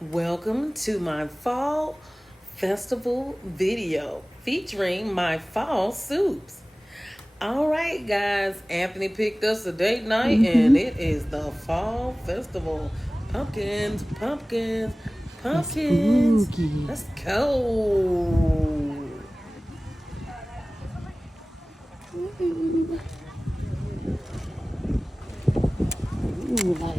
Welcome to my fall festival video featuring my fall soups. All right, guys, Anthony picked us a date night and it is the fall festival. Pumpkins, pumpkins, pumpkins. Spooky. Let's go. Ooh la la.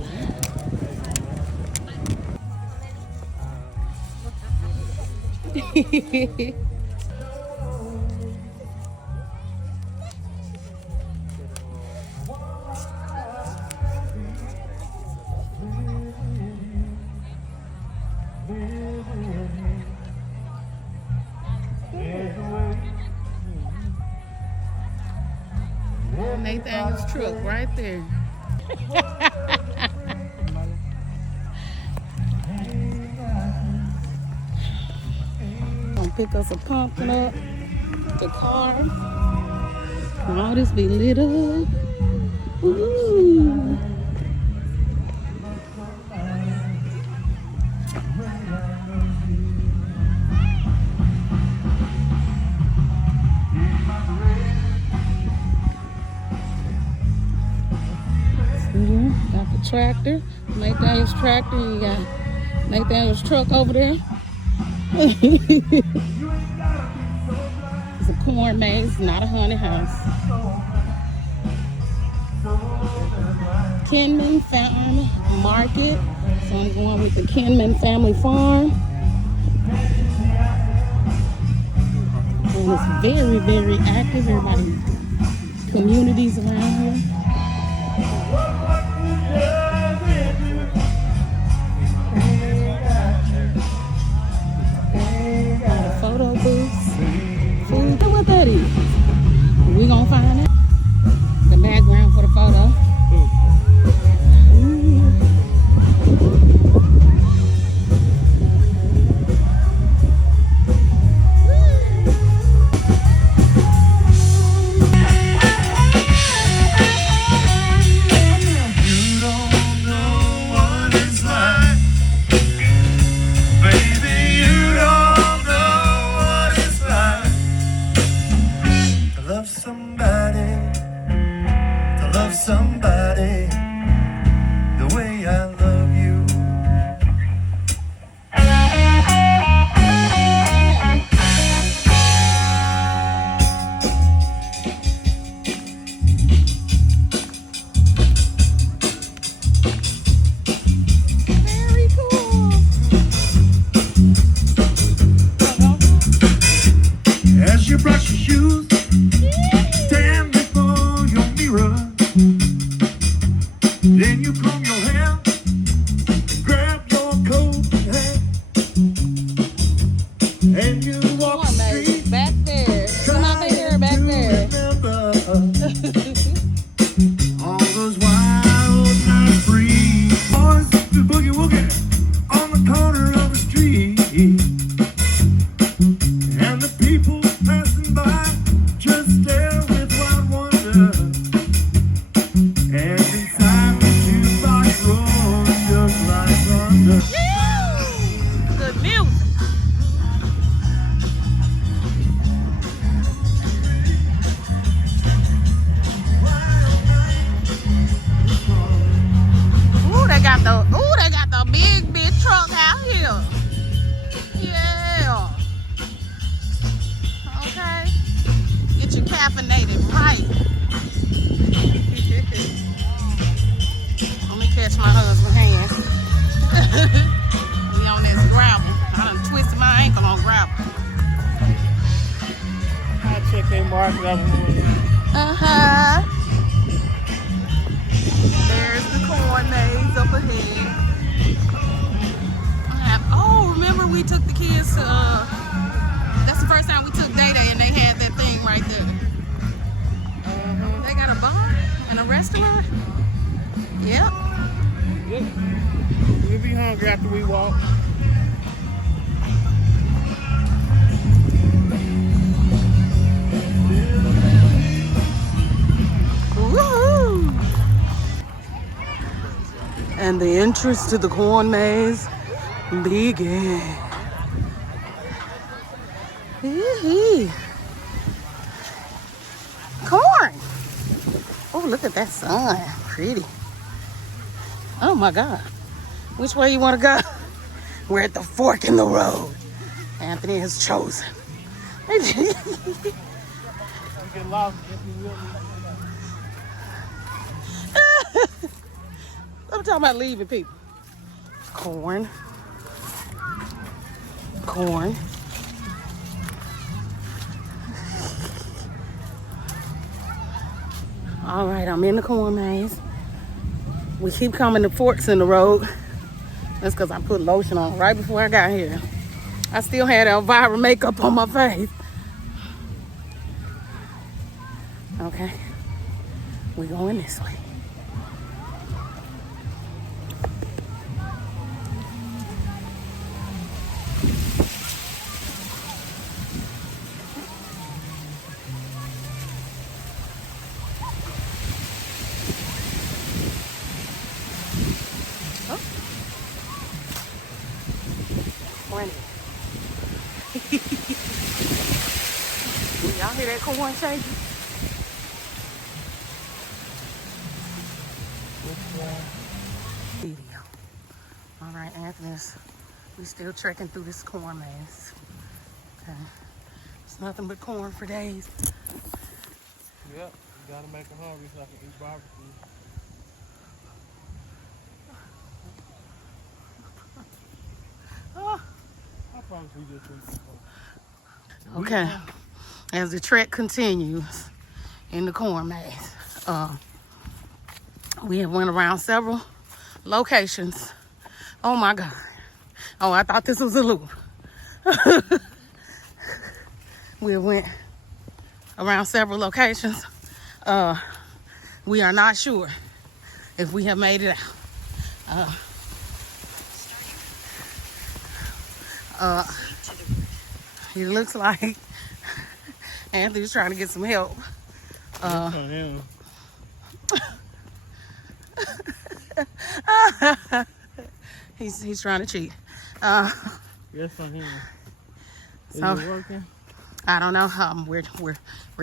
Nathaniel's truck right there. Gonna pick us a pumpkin up, the car. All this be lit up. Ooh. Got the tractor, Nathaniel's tractor, and you got Nathaniel's truck over there. It's a corn maze, not a honey house. Kinman Farm Market, so I'm going with the Kinman Family Farm. And it's very, very active. Everybody, communities around here. Photo booths, food. What that is? We gonna find it. The background for the photo. Somebody the way I love you. Very cool. As you brush your shoes, stand before your mirror. Then you comb your hair, grab your coat and hat, and you walk the street. Back there. Come out there, back there. All those wild night breeze. Boys do boogie woogie on the corner of the street, and the people passing by just stare with wild wonder. And inside the jukebox rolls just like thunder. Good music. They got the big truck out here. Yeah. Okay. Get your caffeinated right. Let me catch my husband's hand. We on this gravel. I done twisted my ankle on gravel. I check they mark up. Uh-huh. There's the corn maze up ahead. Remember we took the kids to, that's the first time we took Day Day and they had that thing right there. They got a bar and a restaurant? Yep. We'll be hungry after we walk. And the entrance to the corn maze Begin. Hee-hee. Corn. Oh, look at that sun. Pretty. Oh my God. Which way you want to go? We're at the fork in the road. Anthony has chosen. You get lost if you will. I'm talking about leaving people. Corn. Corn. All right, I'm in the corn maze. We keep coming to forks in the road. That's because I put lotion on right before I got here. I still had Elvira makeup on my face. Okay, we're going this way. Y'all hear that corn shaking? Video. All right, Anthony's. We still trekking through this corn maze. Okay. It's nothing but corn for days. Yep, you gotta make them hungry so I can eat barbecue. Oh. I promise we just eat before. Okay. As the trek continues in the corn maze, we have went around several locations. Oh my God. Oh, I thought this was a loop. We went around several locations. We are not sure if we have made it out. It looks like Anthony's trying to get some help. He's trying to cheat. Yes, I am. Is So, it working? I don't know. We're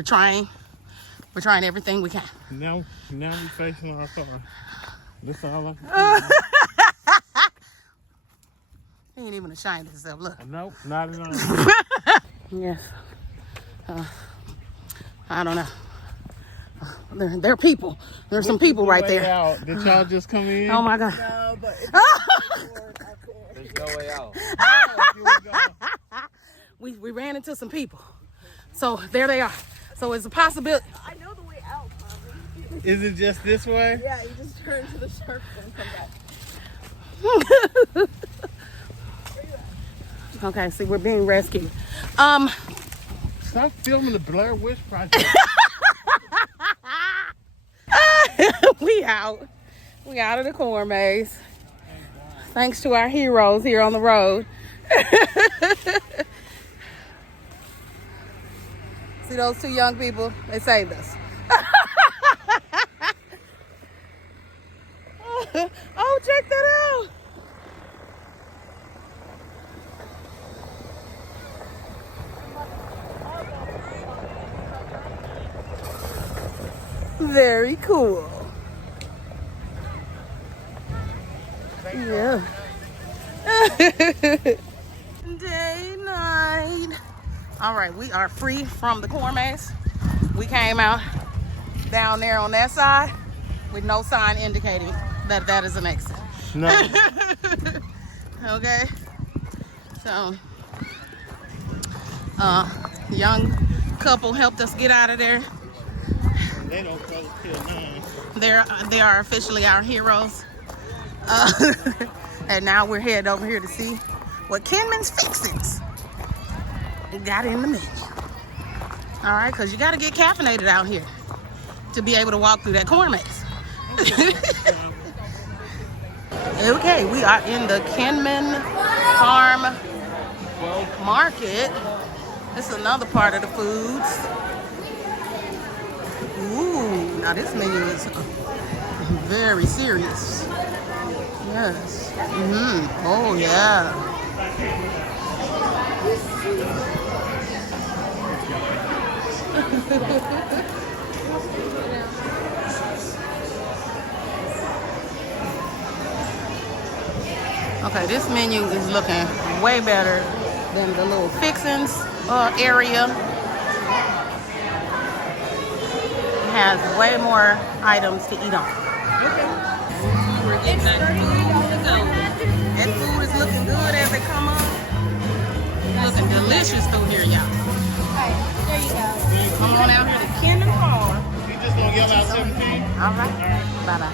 trying. We're trying everything we can. Now we facing our car. That's all I can do. He ain't even ashamed of himself. Look. Nope, not at all. Yes. I don't know. There are people. There's some people right there. Out. Did y'all just come in? Oh my God. No, but There's no way out. We ran into some people. So there they are. So it's a possibility. I know the way out, probably. Is it just this way? Yeah, you just turn to the circle and come back. Okay, see, we're being rescued. Stop filming the Blair Witch Project. We out. We out of the corn maze. Thanks to our heroes here on the road. See those two young people? They saved us. Oh, check that out. Very cool. Yeah. Day, night. All right, we are free from the corn maze. We came out down there on that side with no sign indicating that that is an exit. No. Okay. So, young couple helped us get out of there. They don't close till 9. They are officially our heroes. And now we're headed over here to see what Kenman's Fixins got in the menu. All right, because you got to get caffeinated out here to be able to walk through that corn maze. Okay, we are in the Kenman Farm Market. This is another part of the foods. Ooh, now this menu is very serious. Yes. Oh, yeah. Okay, this menu is looking way better than the little fixings area. It has way more items to eat on. We're getting that food to go. That food is looking good as it come up. Looking delicious through here, y'all. Alright, there you go. Come on out here to Kendall Farm. You just gonna yell out 17? All right. Bye-bye.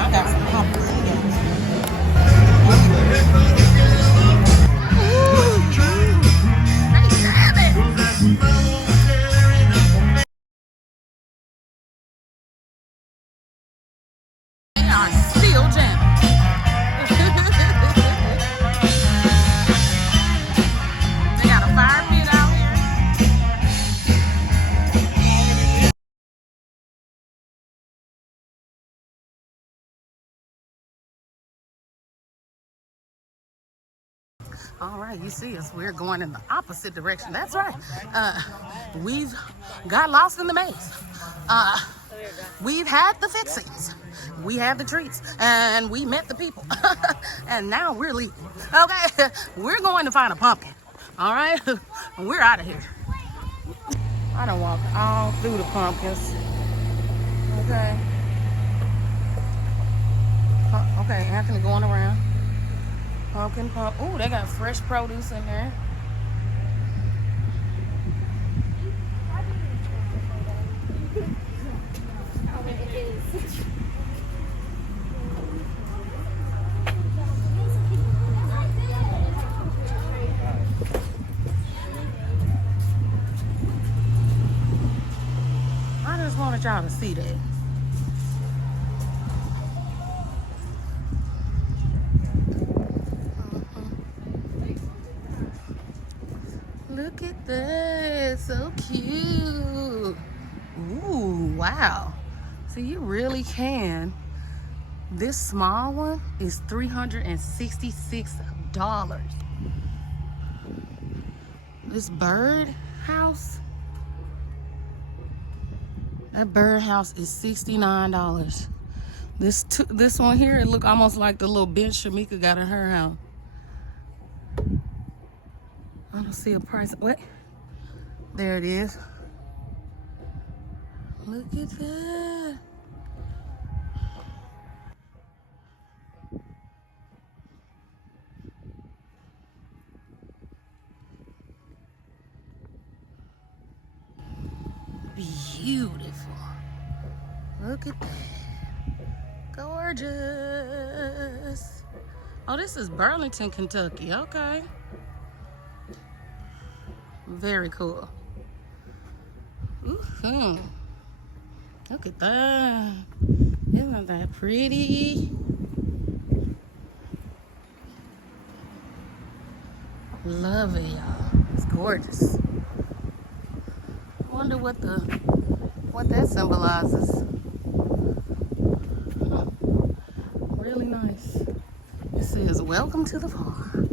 I got some pumpkins. They are still jamming. They got a fire pit out here. All right, you see us. We're going in the opposite direction. That's right. We've got lost in the maze. We've had the fixings. We had the treats. And we met the people. And now we're leaving. Okay, we're going to find a pumpkin. All right? We're out of here. I done walked all through the pumpkins. Okay. Okay, Anthony going around. Pumpkin pump. Oh, they got fresh produce in there. I just wanted y'all to see that. Look at that, so cute. Ooh, wow. So you really can. This small one is $366. This bird house, that bird house is $69. This one here, it look almost like the little bench Shamika got in her house. I don't see a price. What? There it is. Look at that. Beautiful. Look at that. Gorgeous. Oh, this is Burlington, Kentucky. Okay. Very cool. Ooh, look at that. Isn't that pretty? Love it, y'all. It's gorgeous. I wonder what that symbolizes. Really nice. It says, "Welcome to the farm."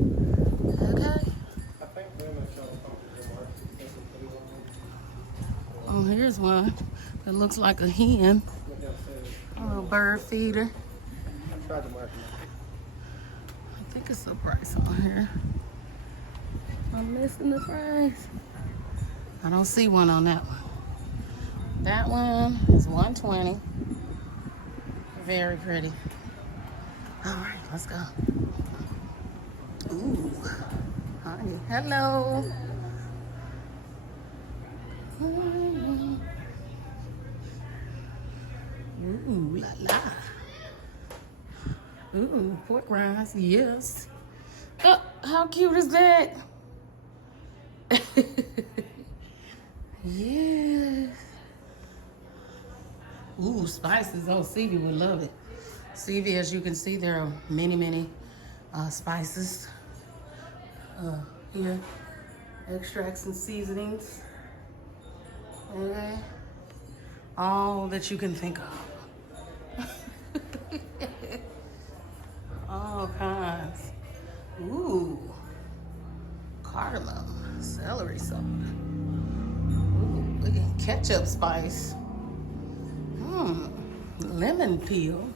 Okay. Oh, here's one that looks like a hen. A little bird feeder. I think it's a price on here. I'm missing the price. I don't see one on that one. That one is $120. Very pretty. All right, let's go. Ooh, honey, hello. Ooh, la la. Ooh, pork rinds, yes. Oh, how cute is that? Yes. Ooh, spices. Oh, Stevie would love it. Stevie, as you can see, there are many spices here. extracts and seasonings. Okay. All that you can think of. All kinds. Ooh. Cardamom. Celery salt. Ooh, look at ketchup spice. Lemon peel.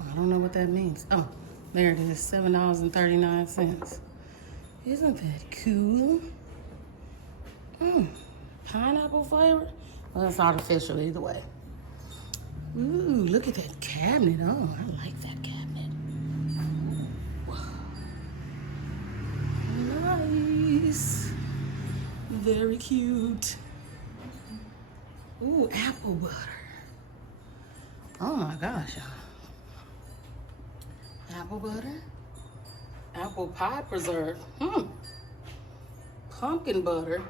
I don't know what that means. Oh, there it is. $7.39. Isn't that cool? Pineapple flavor? Well, it's artificial either way. Ooh, look at that cabinet. Oh, I like that cabinet. Nice. Very cute. Ooh, apple butter. Oh my gosh, y'all. Apple butter. Apple pie preserve. Pumpkin butter.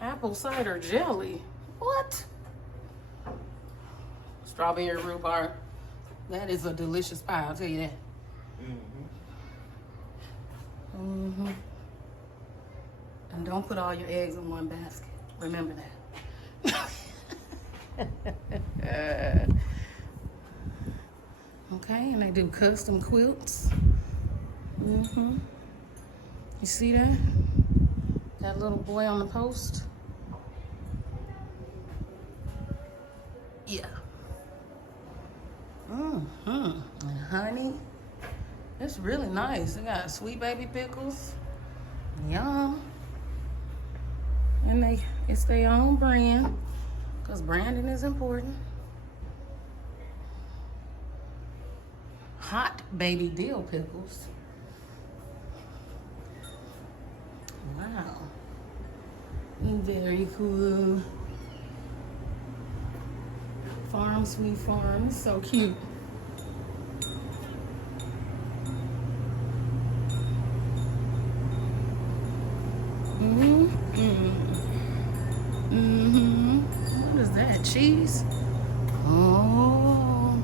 Apple cider jelly. What? Strawberry rhubarb. That is a delicious pie, I'll tell you that. And don't put all your eggs in one basket. Remember that. Okay, and they do custom quilts. You see that? That little boy on the post? Yeah. And honey. It's really nice. They got sweet baby pickles. Yum. And it's their own brand, because branding is important. Hot baby dill pickles. Wow. Very cool. Farm Sweet Farm. So cute. What is that? Cheese? Oh.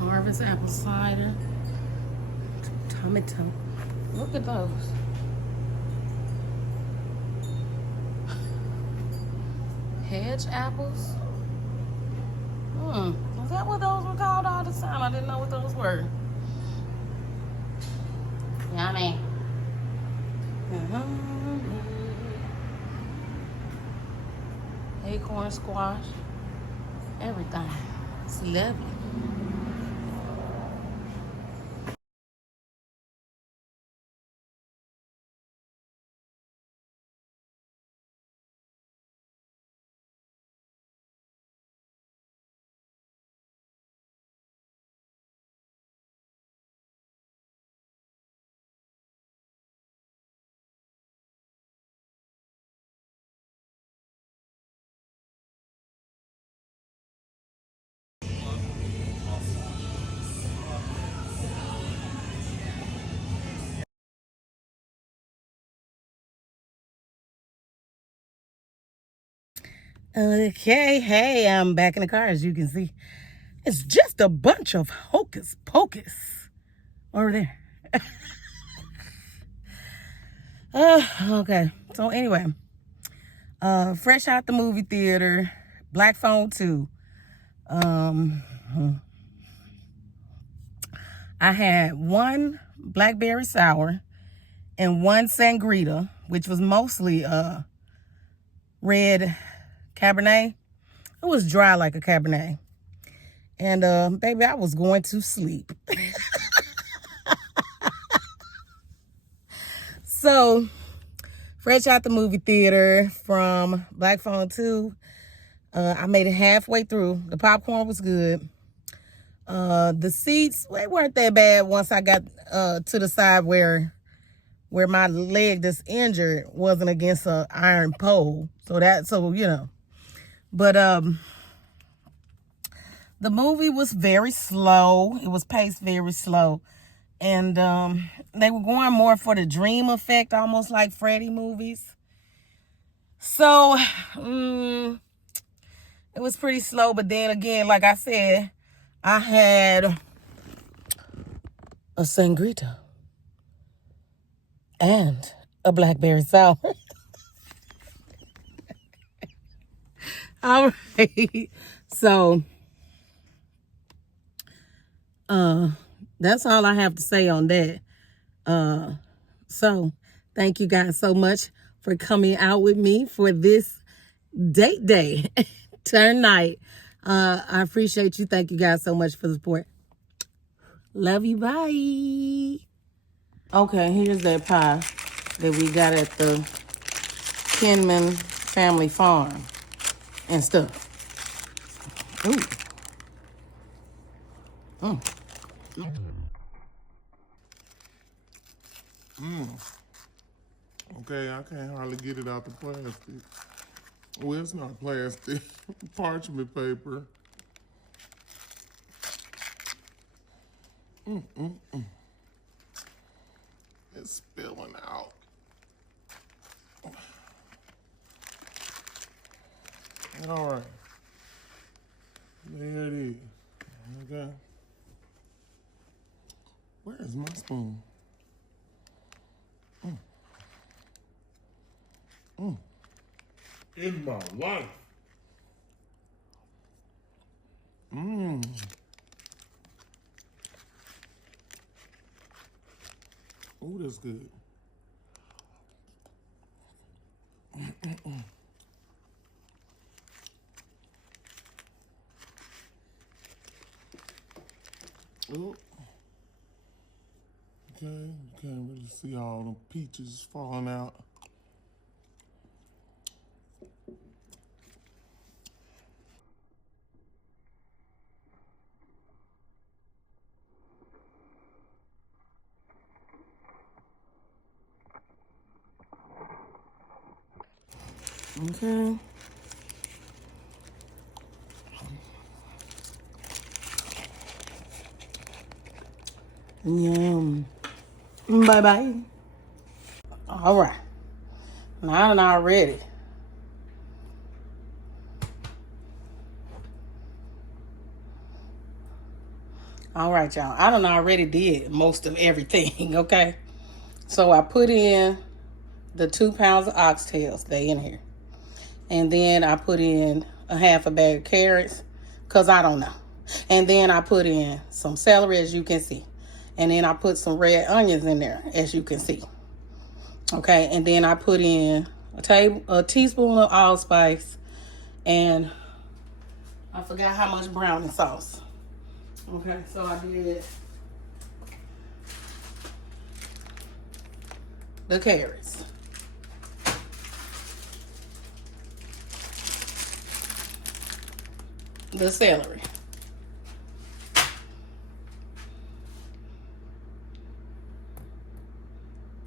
Harvest apple cider. Tomato. Look at those. Hedge apples. Is that what those were called all the time? I didn't know what those were. Yummy. Acorn squash. Everything. It's lovely. Okay, hey, I'm back in the car, as you can see. It's just a bunch of hocus pocus over there. Okay, so anyway, fresh out the movie theater, Black Phone 2. I had one blackberry sour and one sangrita, which was mostly red Cabernet. It was dry like a Cabernet. And baby, I was going to sleep. So, fresh out the movie theater from Black Phone 2. I made it halfway through. The popcorn was good. The seats, they weren't that bad once I got to the side where my leg that's injured wasn't against an iron pole. So you know. But the movie was very slow. It was paced very slow. And they were going more for the dream effect, almost like Freddy movies. So, it was pretty slow, but then again, like I said, I had a sangrita and a blackberry sour. All right. So, that's all I have to say on that. So thank you guys so much for coming out with me for this date day turn night. I appreciate you. Thank you guys so much for the support. Love you. Bye. Okay, here's that pie that we got at the Kinman family farm and stuff. Ooh. Okay, I can't hardly get it out the plastic. Well, it's not plastic. Parchment paper. It's spilling out. All right. There it is. Okay. Where is my spoon? In my life. Ooh, that's good. Ooh. Okay, you can't really see all the peaches falling out. Okay. Yum. Bye-bye. All right. Now I'm all ready. All right, y'all. I done already did most of everything, okay? So I put in the 2 pounds of oxtails. They in here. And then I put in a half a bag of carrots, because I don't know. And then I put in some celery, as you can see. And then I put some red onions in there, as you can see. Okay, and then I put in a teaspoon of allspice, and I forgot how much browning sauce. Okay, so I did the carrots. The celery.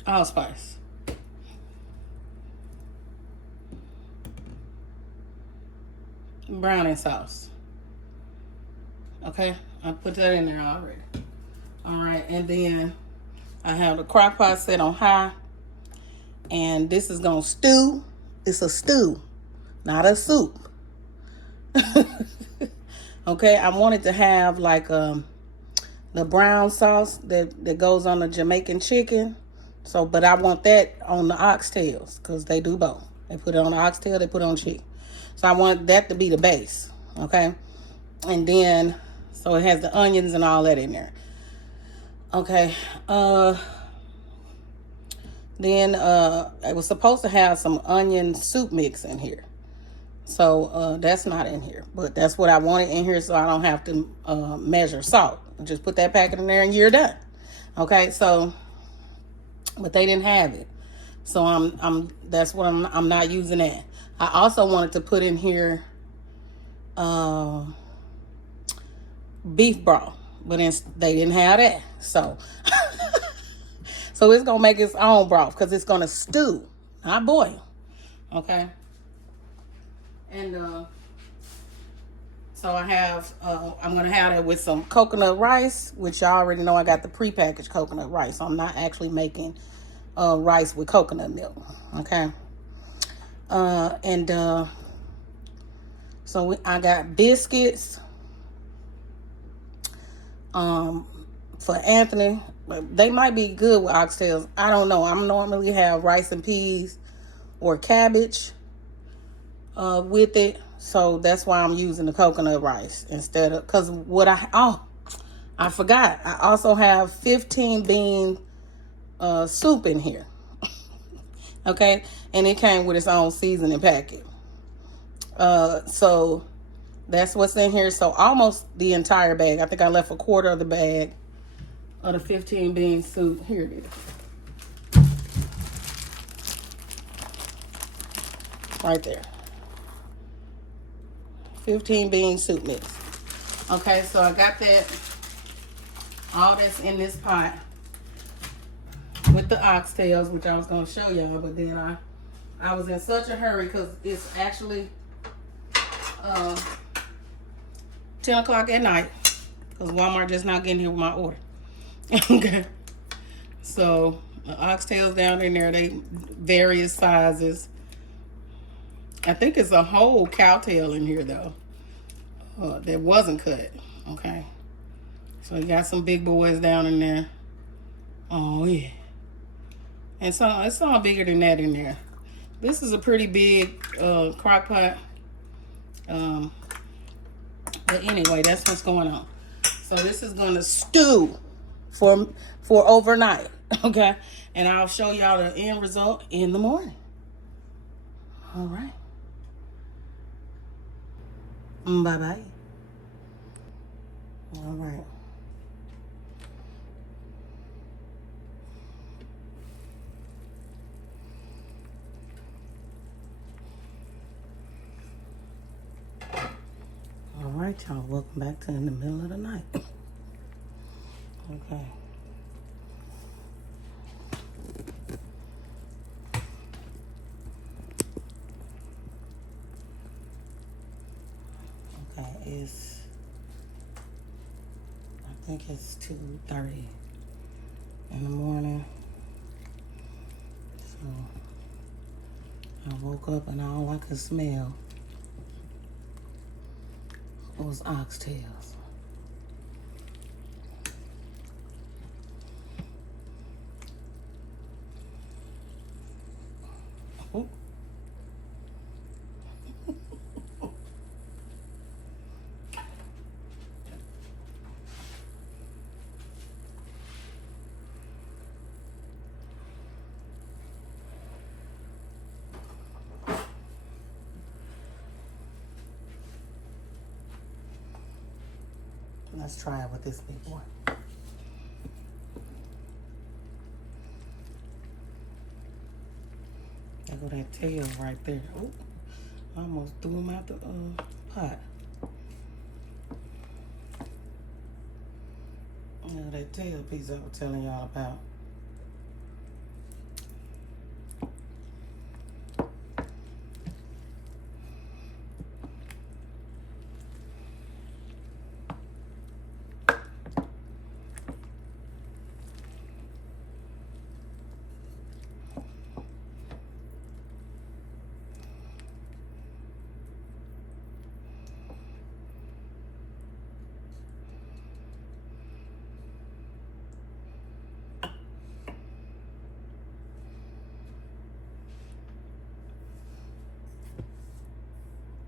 Allspice. Browning sauce. Okay, I put that in there already. All right, and then I have the crock pot set on high, and this is gonna stew. It's a stew, not a soup. Okay, I wanted to have like the brown sauce that goes on the Jamaican chicken. So, but I want that on the oxtails, because they do both. They put it on the oxtail, they put it on chicken. So I want that to be the base, okay? And then, so it has the onions and all that in there. Okay, then I was supposed to have some onion soup mix in here. So that's not in here, but that's what I wanted in here, so I don't have to measure salt. Just put that packet in there and you're done. Okay, so, but they didn't have it, so that's what I'm not using that. I also wanted to put in here beef broth, but they didn't have that, so so it's gonna make its own broth, because it's gonna stew, not boil. Okay. And so I have, I'm going to have it with some coconut rice, which y'all already know I got the prepackaged coconut rice. So I'm not actually making rice with coconut milk, okay? So I got biscuits for Anthony. They might be good with oxtails. I don't know. I normally have rice and peas or cabbage with it. So that's why I'm using the coconut rice instead of, because I forgot. I also have 15 bean soup in here. Okay. And it came with its own seasoning packet. So that's what's in here. So almost the entire bag. I think I left a quarter of the bag of the 15 bean soup. Here it is. Right there. 15 bean soup mix. Okay, so I got that. All that's in this pot with the oxtails, which I was going to show y'all, but then I was in such a hurry because it's actually 10 o'clock at night because Walmart just not getting here with my order. Okay, so the oxtails down in there, they various sizes. I think it's a whole cow tail in here though that wasn't cut. Okay, so you got some big boys down in there. Oh yeah, and so it's all bigger than that in there. This is a pretty big crock pot. But anyway, that's what's going on. So this is going to stew for overnight, okay? And I'll show y'all the end result in the morning. All right. Bye-bye. All right. All right, y'all. Welcome back to In the Middle of the Night. Okay. Okay, I think it's 2:30 in the morning. So I woke up and all I could smell was oxtails. Oh. Let's try it with this big one. There go that tail right there. Oh, I almost threw him out the pot. That tail piece I was telling y'all about.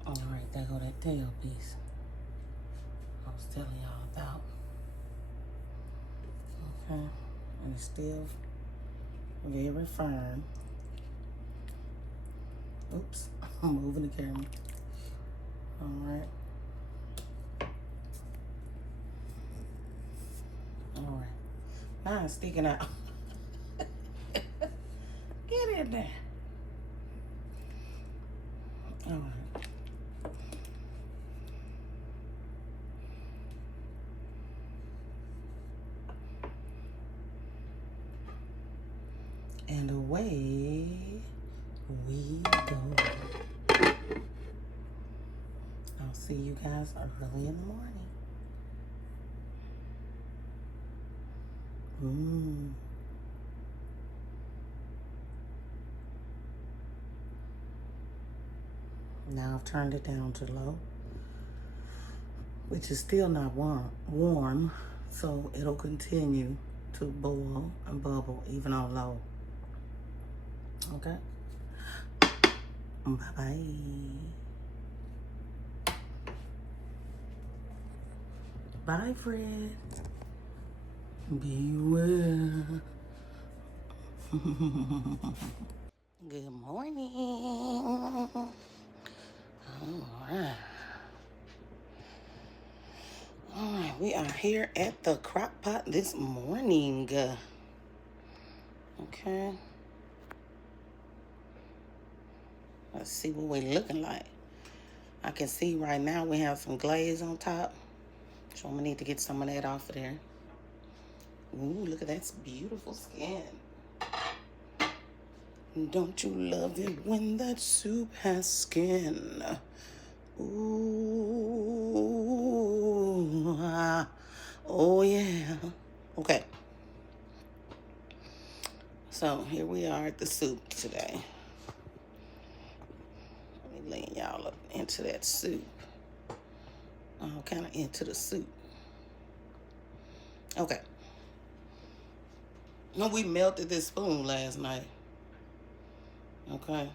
Alright, there go that tail piece I was telling y'all about. Okay, and it's still very firm. Oops, I'm moving the camera. Alright. Alright. Now it's sticking out. Get in there. Alright. And away we go. I'll see you guys early in the morning. Now I've turned it down to low, which is still not warm, so it'll continue to boil and bubble even on low. Okay. Bye-bye. Bye, Fred. Beware. Good morning. All right, we are here at the crock pot this morning. Okay. Let's see what we're looking like. I can see right now we have some glaze on top. So I'm gonna need to get some of that off of there. Ooh, look at that beautiful skin. Don't you love it when that soup has skin? Ooh, oh yeah. Okay. So here we are at the soup today. Let me lean y'all up into that soup. Kind of into the soup. Okay. No, we melted this spoon last night. Okay.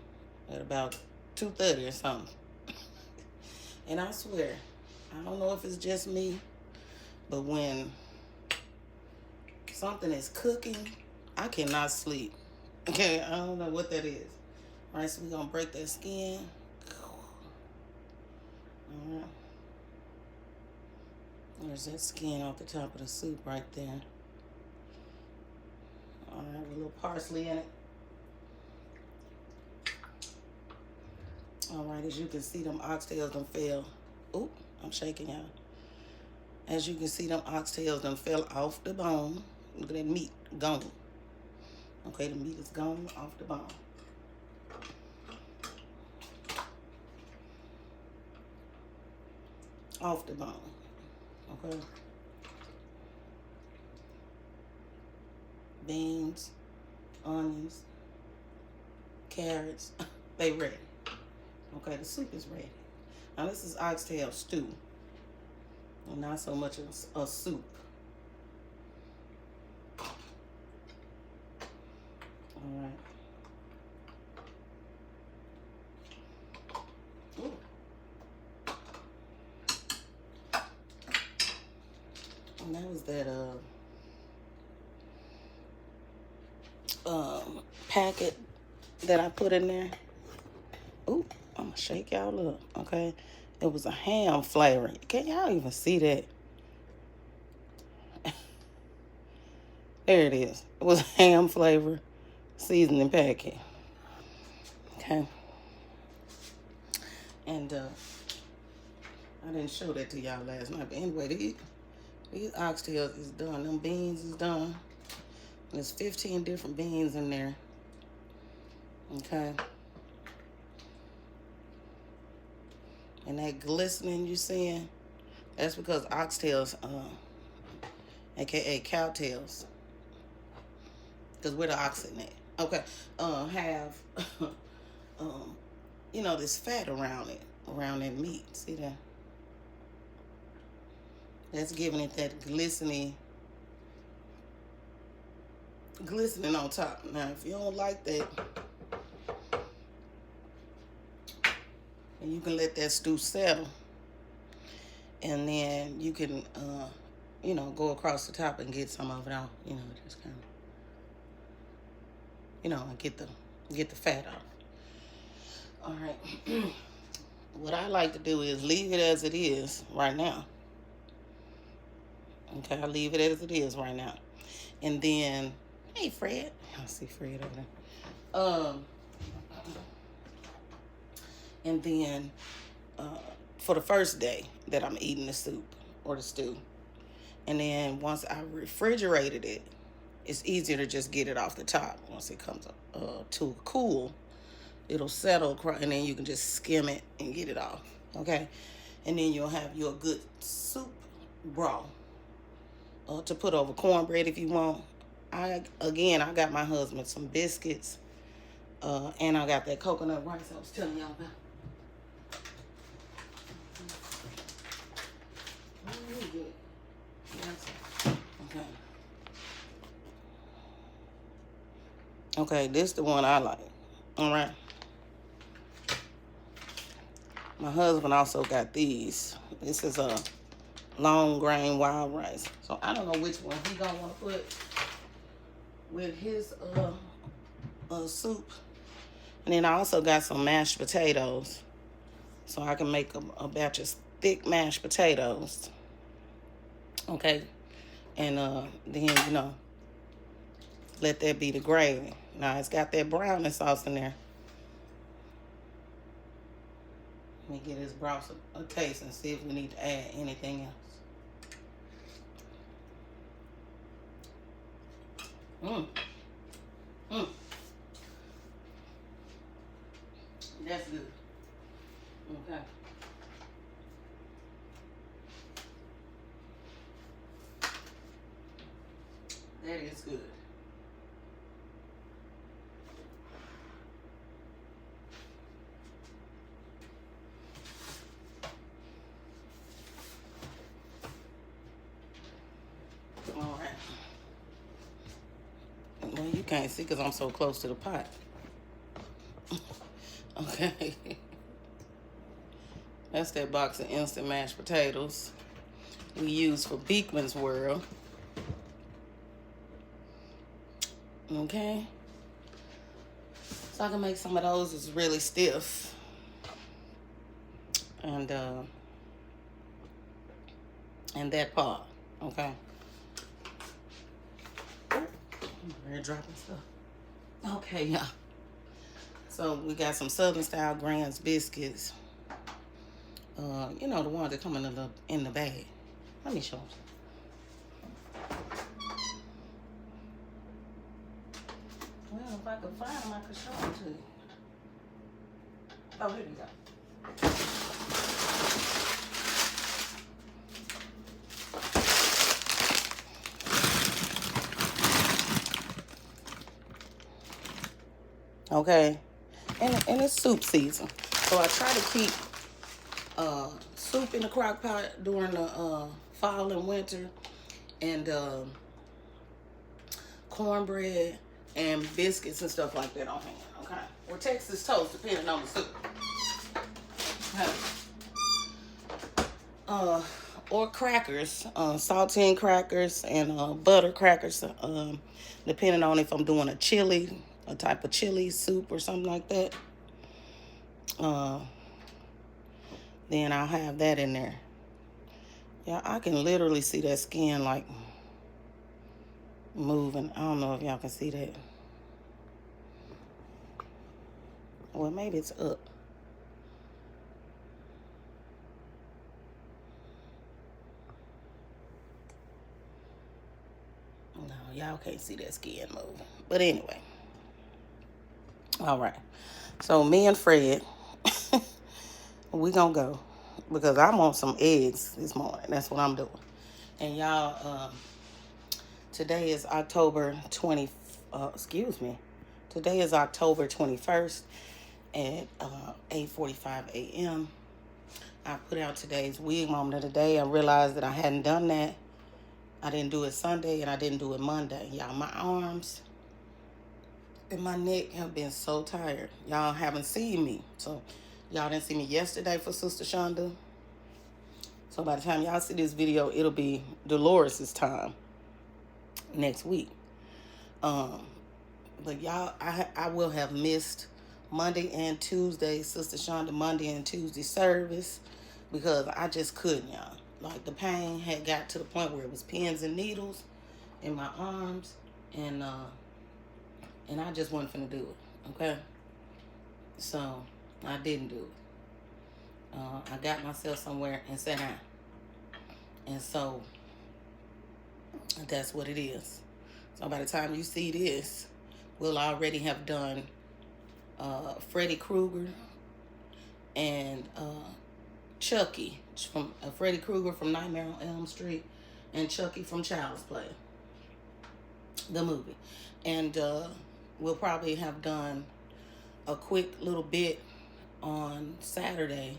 At about 2:30 or something. And I swear, I don't know if it's just me, but when something is cooking, I cannot sleep. Okay, I don't know what that is. All right, so we're going to break that skin. All right. There's that skin off the top of the soup right there. All right, with a little parsley in it. All right, as you can see, them oxtails done fell. Oop, I'm shaking y'all. As you can see, them oxtails done fell off the bone. Look at that meat gone. Okay, the meat is gone off the bone. Off the bone. Okay. Beans, onions, carrots, they ready. Okay, the soup is ready. Now this is oxtail stew. And not so much as a soup. All right. Ooh. And that was that packet that I put in there. Ooh, I'm gonna shake y'all up, okay? It was a ham flavor. Can y'all even see that? There it is. It was a ham flavor seasoning packet. Okay. And I didn't show that to y'all last night, but anyway, these oxtails is done. Them beans is done. There's 15 different beans in there. Okay. And that glistening you seeing, that's because oxtails, aka cow tails, because we're the ox in it. Okay, have, you know, this fat around it, around that meat. See that? That's giving it that glistening on top. Now, if you don't like that, and you can let that stew settle, and then you can, you know, go across the top and get some of it out. You know, just kind of, you know, and get the fat off. All right. What I like to do is leave it as it is right now. Okay, I leave it as it is right now, and then, hey Fred, I see Fred over there. And then for the first day that I'm eating the soup or the stew. And then once I refrigerated it, it's easier to just get it off the top. Once it comes to a cool, it'll settle, and then you can just skim it and get it off, okay? And then you'll have your good soup broth to put over cornbread if you want. I got my husband some biscuits, and I got that coconut rice I was telling y'all about. Okay, this is the one I like. All right. My husband also got these. This is a long grain wild rice. So I don't know which one he gonna want to put with his soup. And then I also got some mashed potatoes. So I can make a batch of thick mashed potatoes. Okay. And then, you know, let that be the gravy. Now it's got that brownie sauce in there. Let me get this broth a taste and see if we need to add anything else. That's good. Okay. That is good. All right. Well, you can't see because I'm so close to the pot. Okay. That's that box of instant mashed potatoes we use for Beekman's World. Okay. So I can make some of those. It's really stiff. And that part. Okay. We're dropping stuff. Okay, yeah. So we got some Southern style Grand's biscuits. You know, the ones that come in the bag. Let me show them. Well, if I could find them, I could show them to you. Oh, here we go. Okay, and it's soup season, so I try to keep soup in the crock pot during the fall and winter, and cornbread and biscuits and stuff like that on hand. Okay, or Texas toast, depending on the soup. Okay. Or crackers, saltine crackers and butter crackers, depending on if I'm doing a type of chili soup or something like that. Then I'll have that in there. Yeah, I can literally see that skin like moving. I don't know if y'all can see that. Well, maybe it's up. No, y'all can't see that skin moving. But anyway. All right. So me and Fred, we gonna go because I want some eggs this morning. That's what I'm doing. And y'all, today is October 20. Today is October 21st at 8:45 a.m. I put out today's wig moment of the day. I realized that I hadn't done that. I didn't do it Sunday and I didn't do it Monday. Y'all, my arms and my neck have been so tired. Y'all haven't seen me. So y'all didn't see me yesterday for Sister Shonda. So by the time y'all see this video, it'll be Dolores' time next week. But y'all, I will have missed Monday and Tuesday, Sister Shonda Monday and Tuesday service because I just couldn't, y'all. Like the pain had got to the point where it was pins and needles in my arms, and I just wasn't finna do it, okay? So I didn't do it. I got myself somewhere and sat down. And so that's what it is. So by the time you see this, we'll already have done Freddy Krueger and Chucky from Freddy Krueger from Nightmare on Elm Street and Chucky from Child's Play, the movie. And we'll probably have done a quick little bit on Saturday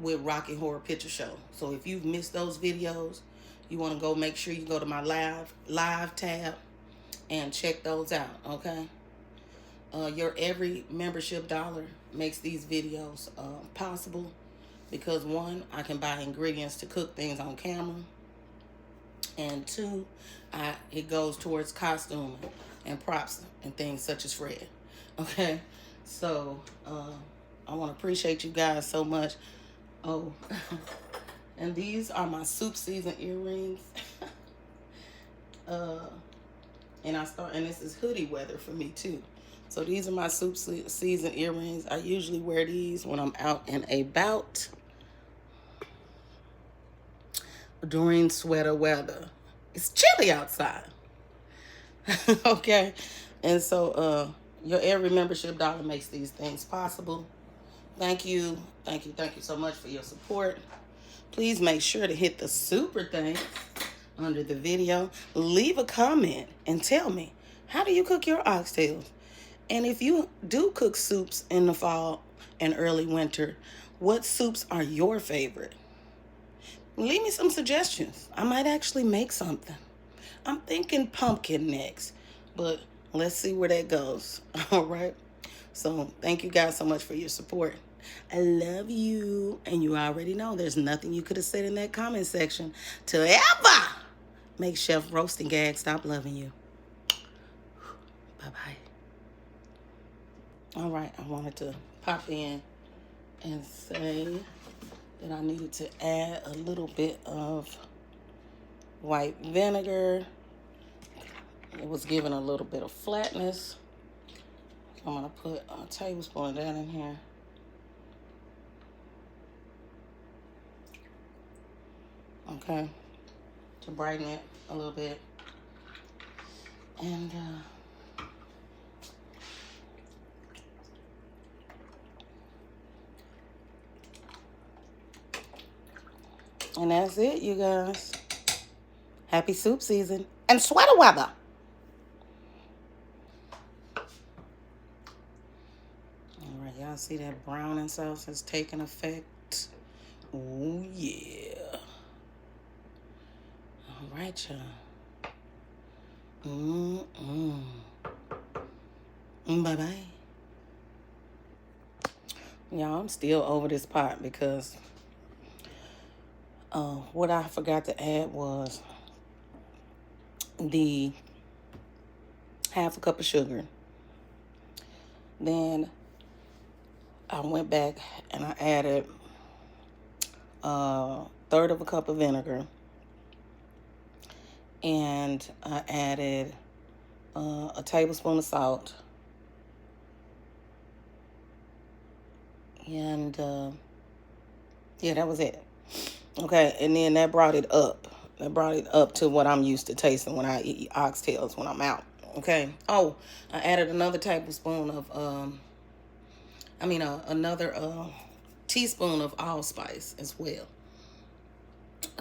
with Rocky Horror Picture Show. So if you've missed those videos, you want to go make sure you go to my live tab and check those out, okay? Your every membership dollar makes these videos possible because one, I can buy ingredients to cook things on camera, and two, it goes towards costuming and props and things such as Fred, okay? So I want to appreciate you guys so much. Oh, and these are my soup season earrings. And this is hoodie weather for me too. So these are my soup season earrings. I usually wear these when I'm out and about during sweater weather. It's chilly outside. Okay. And so your every membership dollar makes these things possible. Thank you. Thank you. Thank you so much for your support. Please make sure to hit the super thanks under the video. Leave a comment and tell me, how do you cook your oxtails? And if you do cook soups in the fall and early winter, what soups are your favorite? Leave me some suggestions. I might actually make something. I'm thinking pumpkin next, but let's see where that goes. All right. So thank you guys so much for your support. I love you. And you already know there's nothing you could have said in that comment section to ever make Chef Roasting Gag stop loving you. Bye-bye. All right, I wanted to pop in and say that I needed to add a little bit of white vinegar. It was giving a little bit of flatness. I'm gonna put a tablespoon of that in here. Okay, to brighten it a little bit. And that's it, you guys. Happy soup season and sweater weather. All right, y'all see that browning sauce has taken effect? Oh, yeah. All right, y'all. Bye-bye. Y'all, I'm still over this pot because what I forgot to add was the half a cup of sugar. Then I went back and I added a third of a cup of vinegar. And I added a tablespoon of salt. And yeah, that was it. Okay, and then that brought it up. That brought it up to what I'm used to tasting when I eat oxtails when I'm out. Okay. Oh, I added another tablespoon of, another teaspoon of allspice as well.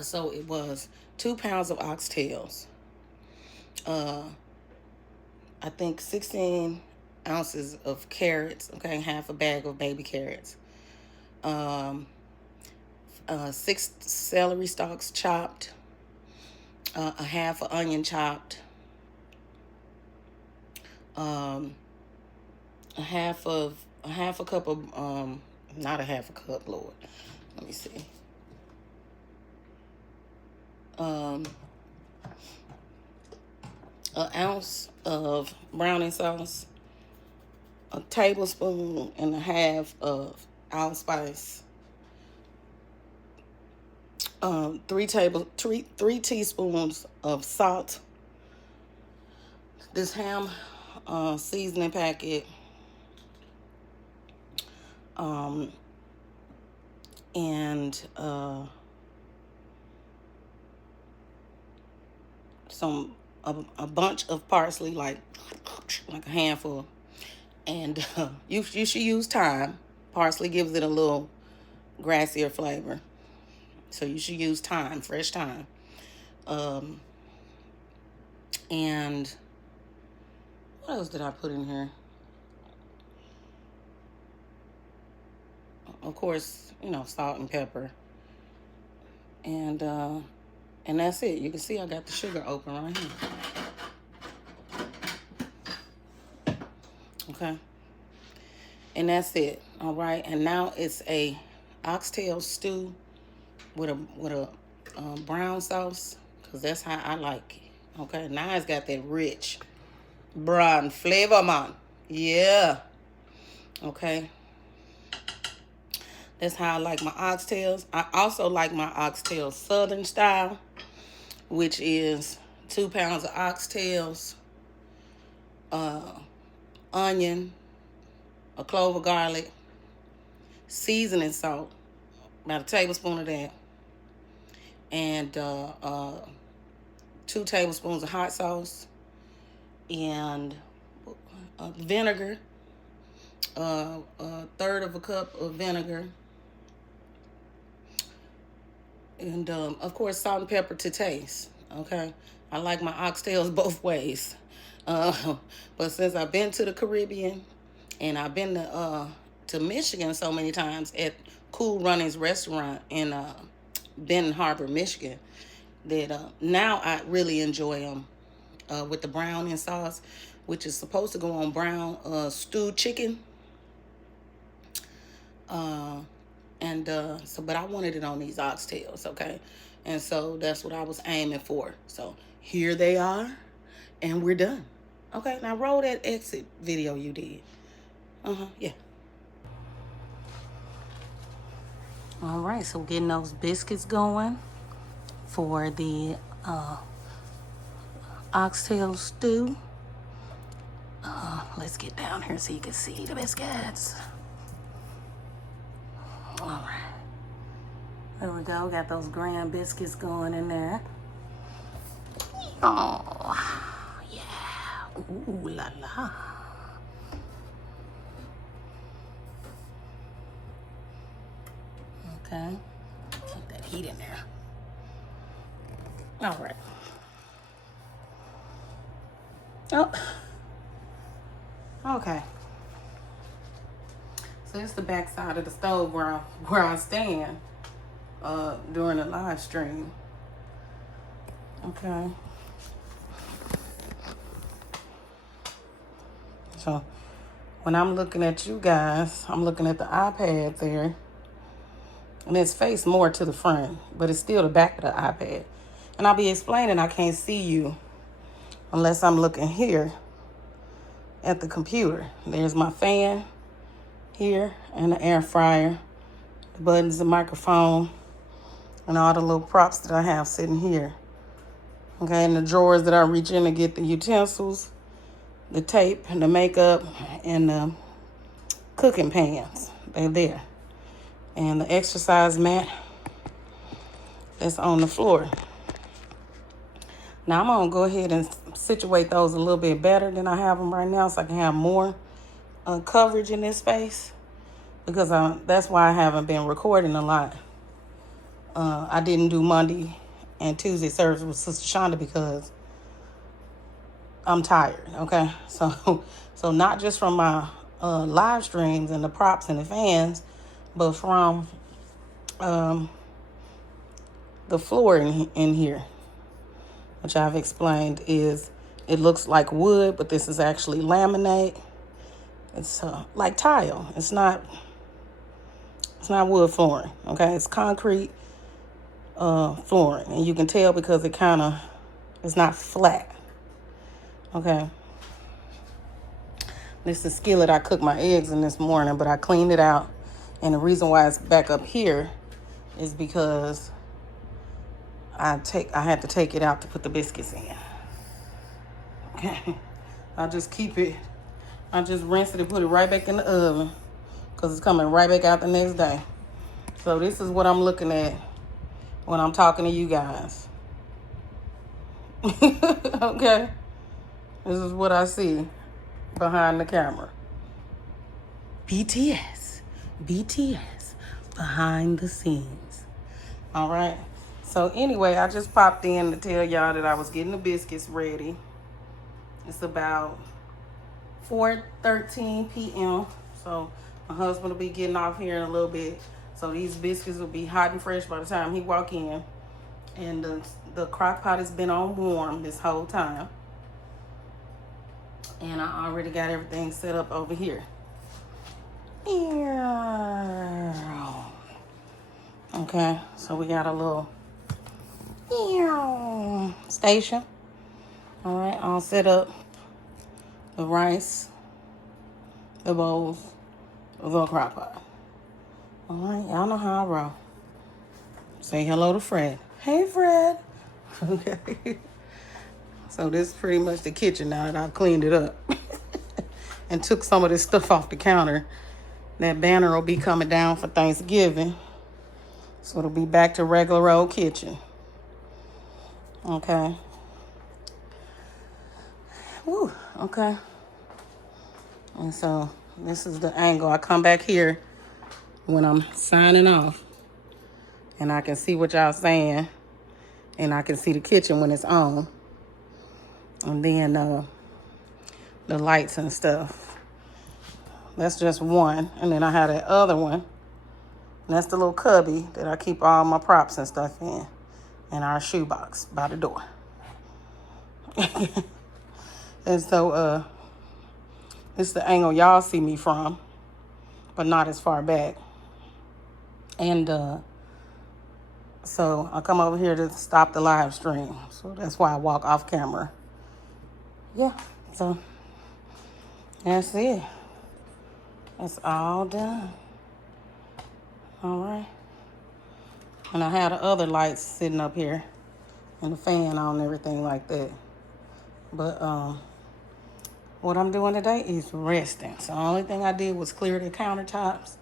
So it was 2 pounds of oxtails. I think 16 ounces of carrots. Okay, half a bag of baby carrots. 6 celery stalks chopped, a half an onion chopped, a half a cup of not a half a cup, Lord. Let me see. An ounce of browning sauce, a tablespoon and a half of allspice. 3 teaspoons of salt. This ham seasoning packet. And a bunch of parsley, like a handful. And you should use thyme. Parsley gives it a little grassier flavor. So you should use thyme, fresh thyme. And what else did I put in here? Of course, salt and pepper. And that's it. You can see I got the sugar open right here. Okay. And that's it. All right. And now it's a oxtail stew with a brown sauce, because that's how I like it. Okay. Now it's got that rich brown flavor, man. Yeah. Okay. That's how I like my oxtails. I also like my oxtails southern style, which is 2 pounds of oxtails, onion, a clove of garlic, seasoning salt, about a tablespoon of that, and 2 tablespoons of hot sauce, and vinegar, a third of a cup of vinegar, and of course salt and pepper to taste. Okay, I like my oxtails both ways, but since I've been to the Caribbean and I've been to Michigan so many times at Cool Runnings restaurant in Benton Harbor, Michigan, that now I really enjoy them with the brown in sauce, which is supposed to go on brown stewed chicken. But I wanted it on these oxtails, okay? And so that's what I was aiming for. So here they are, and we're done. Okay, now roll that exit video you did. Yeah. All right, so getting those biscuits going for the oxtail stew. Let's get down here so you can see the biscuits. All right. There we go. Got those grand biscuits going in there. Oh, yeah. Ooh la la. Okay. Keep that heat in there. All right. Oh. Okay. So it's the back side of the stove where I stand during the live stream. Okay. So when I'm looking at you guys, I'm looking at the iPad there. And it's faced more to the front, but it's still the back of the iPad. And I'll be explaining I can't see you unless I'm looking here at the computer. There's my fan here and the air fryer, the buttons, the microphone, and all the little props that I have sitting here. Okay, and the drawers that I reach in to get the utensils, the tape, and the makeup, and the cooking pans. They're there. And the exercise mat that's on the floor. Now I'm gonna go ahead and situate those a little bit better than I have them right now, so I can have more coverage in this space, because that's why I haven't been recording a lot. I didn't do Monday and Tuesday service with Sister Shonda because I'm tired. Okay, so not just from my live streams and the props and the fans, but from the floor in here, which I've explained is, it looks like wood, but this is actually laminate. It's like tile. It's not wood flooring. Okay, it's concrete flooring, and you can tell because it's not flat. Okay. This is the skillet I cooked my eggs in this morning, but I cleaned it out. And the reason why it's back up here is because I had to take it out to put the biscuits in. Okay. I just rinse it and put it right back in the oven, because it's coming right back out the next day. So this is what I'm looking at when I'm talking to you guys. Okay. This is what I see behind the camera. BTS, behind the scenes. All right. So anyway, I just popped in to tell y'all that I was getting the biscuits ready. It's about 4:13 p.m. So my husband will be getting off here in a little bit. So these biscuits will be hot and fresh by the time he walk in. And the crock pot has been on warm this whole time. And I already got everything set up over here. Okay, so we got a little station. All right, all set up. The rice, the bowls, the crock pot. All right, y'all know how I roll. Say hello to Fred. Hey, Fred. Okay. So this is pretty much the kitchen now that I've cleaned it up. And took some of this stuff off the counter. That banner will be coming down for Thanksgiving. So it'll be back to regular old kitchen. Okay. Woo, okay. And so this is the angle. I come back here when I'm signing off. And I can see what y'all saying. And I can see the kitchen when it's on. And then the lights and stuff. That's just one. And then I have that other one. And that's the little cubby that I keep all my props and stuff in. And our shoebox by the door. And so this is the angle y'all see me from. But not as far back. And so I come over here to stop the live stream. So that's why I walk off camera. Yeah, so that's it. It's all done. All right. And I had the other lights sitting up here and the fan on and everything like that. But what I'm doing today is resting. So the only thing I did was clear the countertops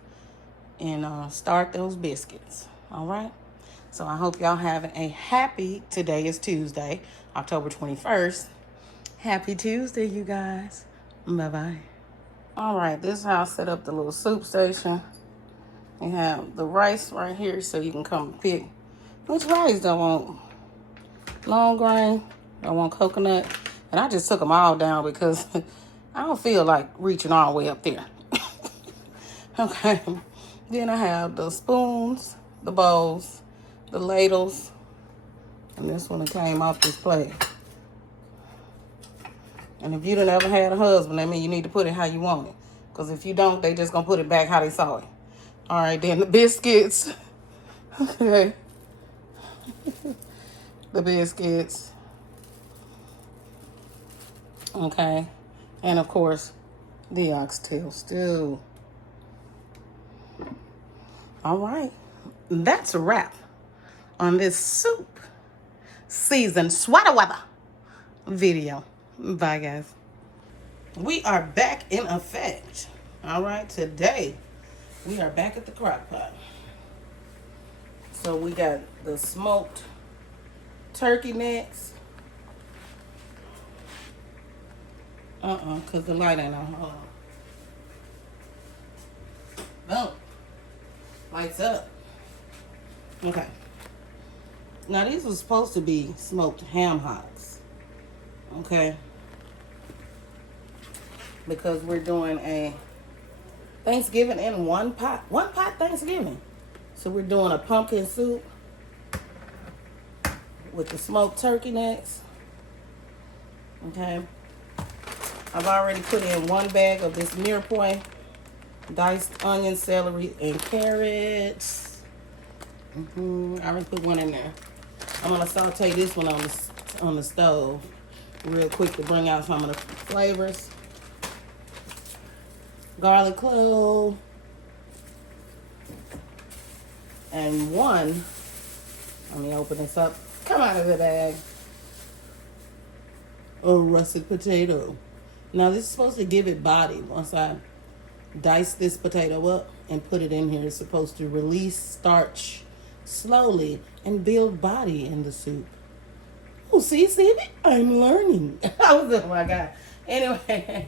and start those biscuits. All right. So I hope y'all having a happy, today is Tuesday, October 21st. Happy Tuesday, you guys. Bye-bye. All right, this is how I set up the little soup station. You have the rice right here so you can come pick which rice do I want. Long grain, I want coconut. And I just took them all down because I don't feel like reaching all the way up there. Okay. Then I have the spoons, the bowls, the ladles. And this one came off this plate. And if you done ever had a husband, that means you need to put it how you want it. Because if you don't, they just going to put it back how they saw it. All right, then the biscuits. Okay. The biscuits. Okay. And, of course, the Oxtail Stew. All right. That's a wrap on this soup season sweater weather video. Bye, guys. We are back in effect. All right, today we are back at the crock pot. So we got the smoked turkey necks. Because the light ain't on. Hold on. Boom. Lights up. Okay. Now, these were supposed to be smoked ham hocks. Okay. Because we're doing a Thanksgiving in one pot. One pot Thanksgiving. So we're doing a pumpkin soup with the smoked turkey necks. Okay. I've already put in one bag of this mirepoix, diced onion, celery, and carrots. I already put one in there. I'm gonna saute this one on the stove real quick to bring out some of the flavors. Garlic clove. And one, let me open this up. Come out of the bag. A russet potato. Now this is supposed to give it body. Once I dice this potato up and put it in here, it's supposed to release starch slowly and build body in the soup. Oh, see, I'm learning. Oh my God. Anyway,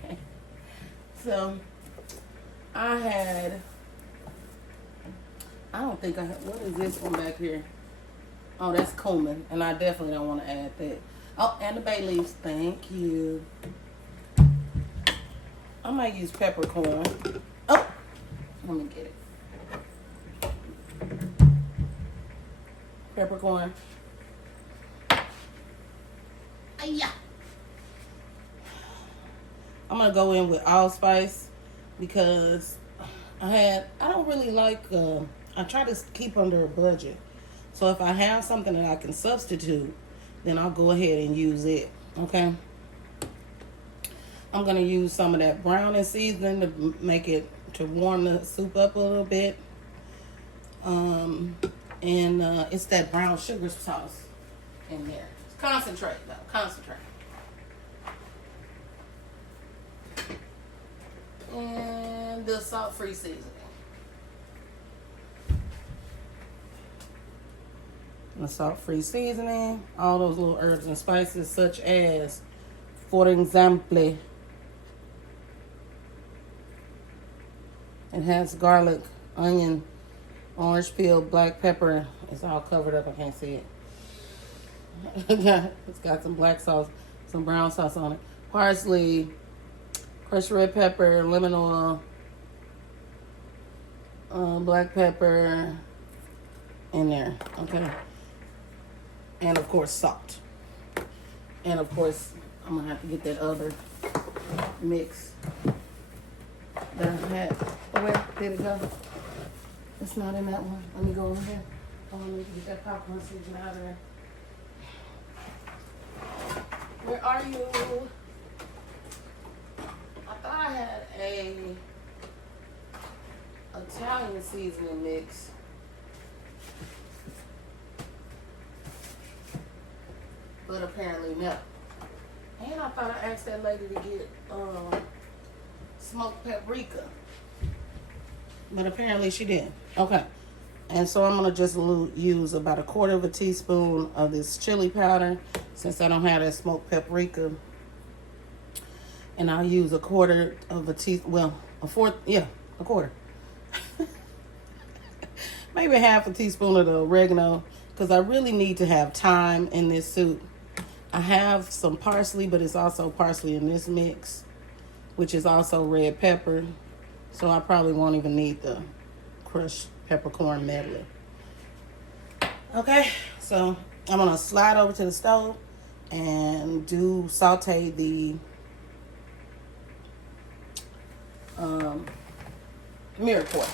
so I don't think I had, what is this one back here? Oh, that's cumin, and I definitely don't want to add that. Oh, and the bay leaves, thank you. I might use peppercorn. Oh, let me get it. Peppercorn. Yeah. I'm gonna go in with allspice because I don't really like. I try to keep under a budget. So if I have something that I can substitute, then I'll go ahead and use it. Okay. I'm gonna use some of that browning seasoning to make it to warm the soup up a little bit. And it's that brown sugar sauce in there. It's concentrate though, concentrate. And the salt-free seasoning. The salt-free seasoning, all those little herbs and spices such as, for example, it has garlic, onion, orange peel, black pepper. It's all covered up. I can't see it. It's got some black sauce, some brown sauce on it. Parsley, crushed red pepper, lemon oil, black pepper in there. Okay. And of course, salt. And of course, I'm going to have to get that other mix that I had. Oh, where did it go? It's not in that one. Let me go over here. Oh, let me get that popcorn seasoning out of there. Where are you? I thought I had a Italian seasoning mix. But apparently no. And I thought I asked that lady to get smoked paprika. But apparently she didn't. Okay. And so I'm going to just use about 1/4 teaspoon of this chili powder since I don't have that smoked paprika. And I'll use 1/4 teaspoon, well, a 1/4. Maybe 1/2 teaspoon of the oregano because I really need to have thyme in this soup. I have some parsley, but it's also parsley in this mix, which is also red pepper. So I probably won't even need the crushed peppercorn medley. Okay, so I'm going to slide over to the stove and saute the mirepoix.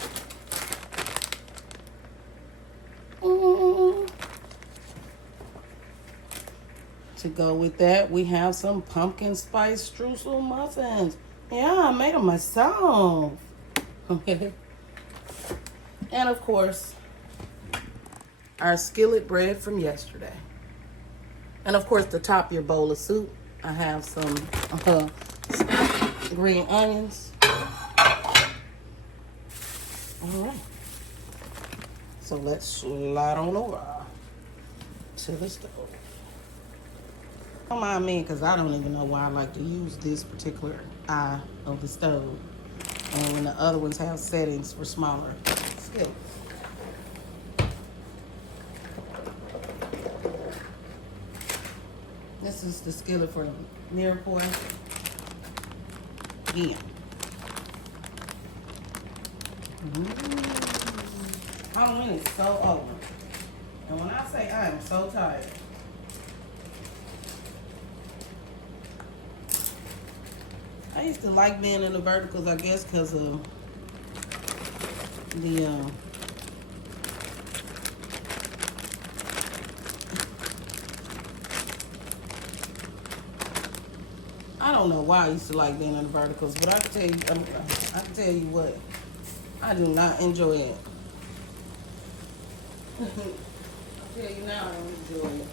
To go with that, we have some pumpkin spice streusel muffins. Yeah, I made them myself. Okay. And of course, our skillet bread from yesterday. And of course, to top your bowl of soup, I have some green onions. All right. So let's slide on over to the stove. Don't mind me, because I don't even know why I like to use this particular eye of the stove. And when the other ones have settings for smaller skillets. This is the skillet for the mirepoix. Yeah. Halloween is so over. And when I say I am so tired. I used to like being in the verticals, I guess, because of the I don't know why I used to like being in the verticals, but I can tell you what, I do not enjoy it. I'll tell you now, I don't enjoy it.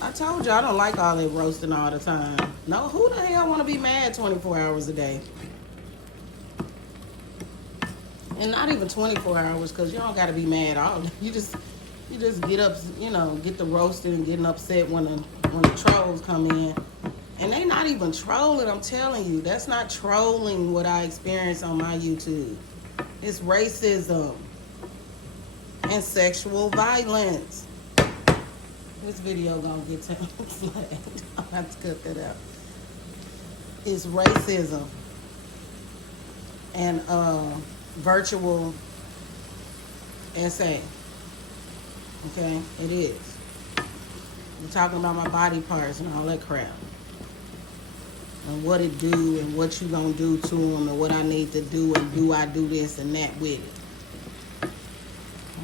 I told you I don't like all that roasting all the time. No, who the hell want to be mad 24 hours a day? And not even 24 hours, because you don't got to be mad all day. You just get up, get the roasting and getting upset when the trolls come in. And they not even trolling, I'm telling you. That's not trolling what I experience on my YouTube. It's racism and sexual violence. This video gonna get flagged. I'll have to cut that out. It's racism and virtual essay. Okay, it is. I'm talking about my body parts and all that crap. And what it do and what you gonna do to them and what I need to do and do I do this and that with it.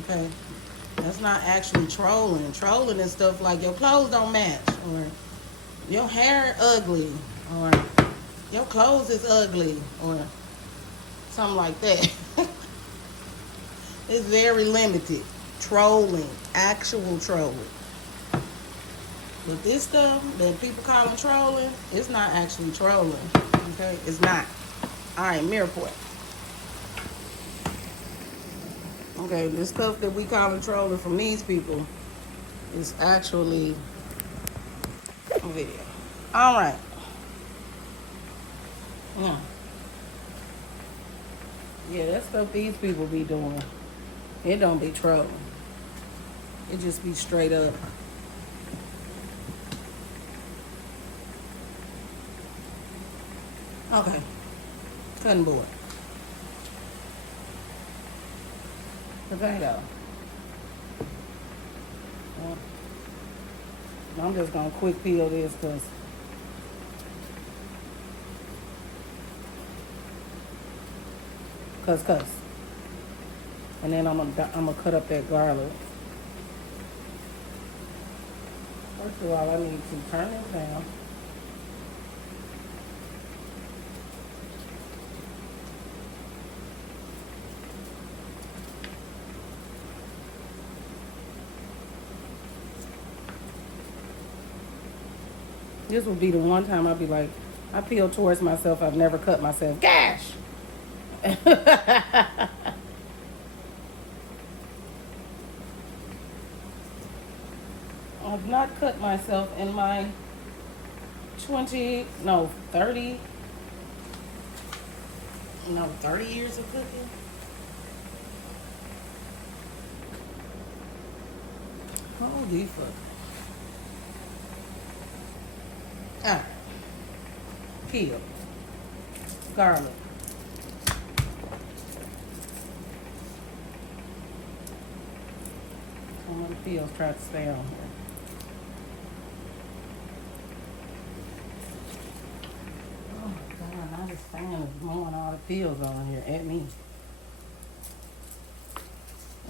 Okay? That's not actually trolling. Trolling is stuff like your clothes don't match or your hair ugly or your clothes is ugly or something like that. It's very limited. Trolling. Actual trolling. But this stuff that people calling trolling, it's not actually trolling. Okay? It's not. Alright, mirepoix. Okay, this stuff that we calling trolling from these people is actually a video. Alright. Yeah, that stuff these people be doing, it don't be trolling. It just be straight up. Okay. Cutting board. Potato. Well, I'm just gonna quick peel this cuz. And then I'm gonna cut up that garlic. First of all, I need to turn this down. This will be the one time I'll be like, I peel towards myself. I've never cut myself. Gosh! I've not cut myself in my 30 years of cooking. Holy fuck. Peel. Garlic. Some of the peels try to stay on here. Oh my God, I just fan is blowing all the peels on here at me.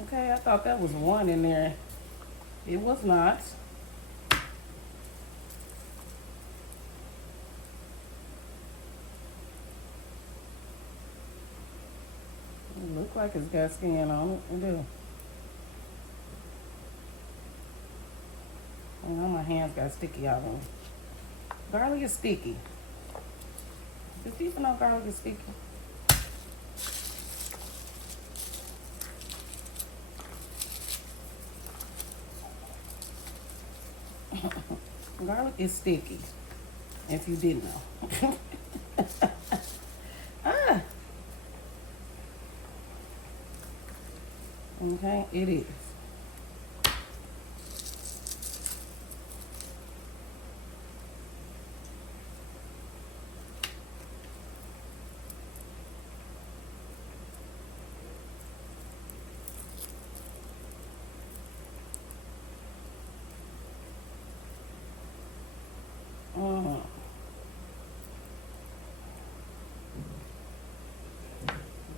Okay, I thought that was one in there. It was not. It looks like it's got skin on it. It do. I know my hands got sticky out of them. Garlic is sticky. Does people know garlic is sticky? Garlic is sticky, if you didn't know. Okay, it is.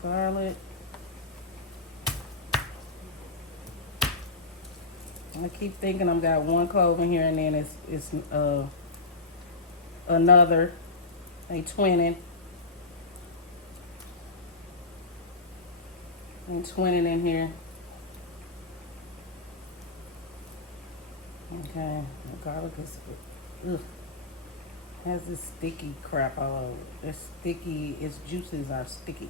Garlic. I keep thinking I've got one clove in here and then it's another. They twinning. They twinning in here. Okay, the garlic is has this sticky crap all over it. It's sticky, its juices are sticky.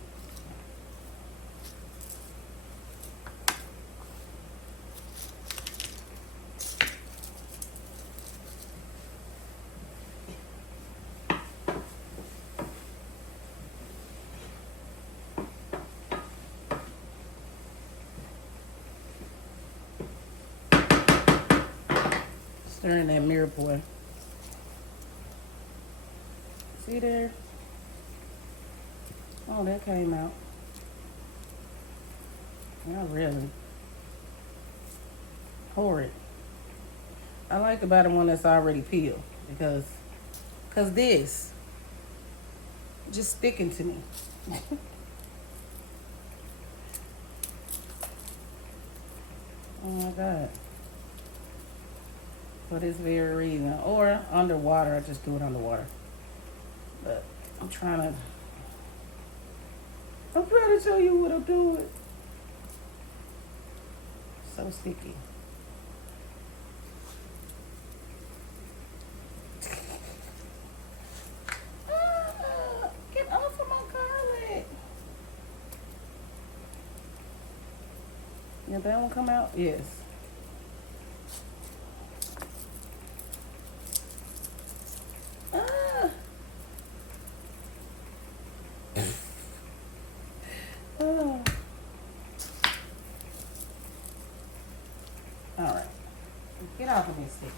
Stirring that mirepoix. See there? Oh, that came out. Not really. Pour it. I like to buy the one that's already peeled because this just sticking to me. Oh my God. For this very reason. Or underwater. I just do it underwater. But I'm trying to show you what I'm doing. So sticky. Get off of my garlic. Yeah, that one come out? Yes. Ah. Ah. All right. Get off of me, sticky.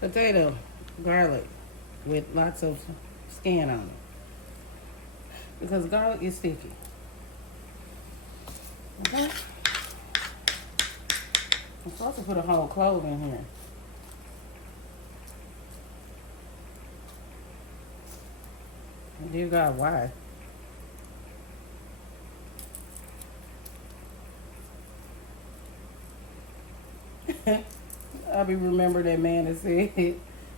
Potato, garlic with lots of skin on it. Because garlic is sticky. Okay? I'm supposed to put a whole clove in here. Dear God, why? I be remember that man that said,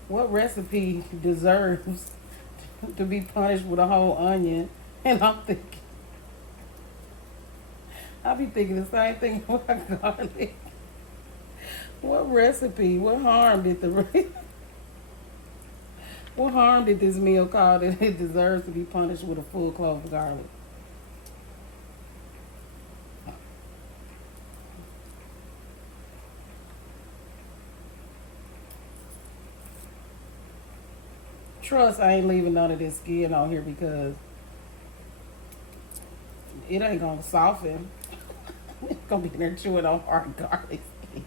what recipe deserves to be punished with a whole onion? And I'm thinking, I be thinking the same thing about garlic. What recipe? What harm did what harm did this meal cause that it deserves to be punished with a full clove of garlic? Trust, I ain't leaving none of this skin on here because it ain't gonna soften. It's gonna be in there chewing on hard garlic skin.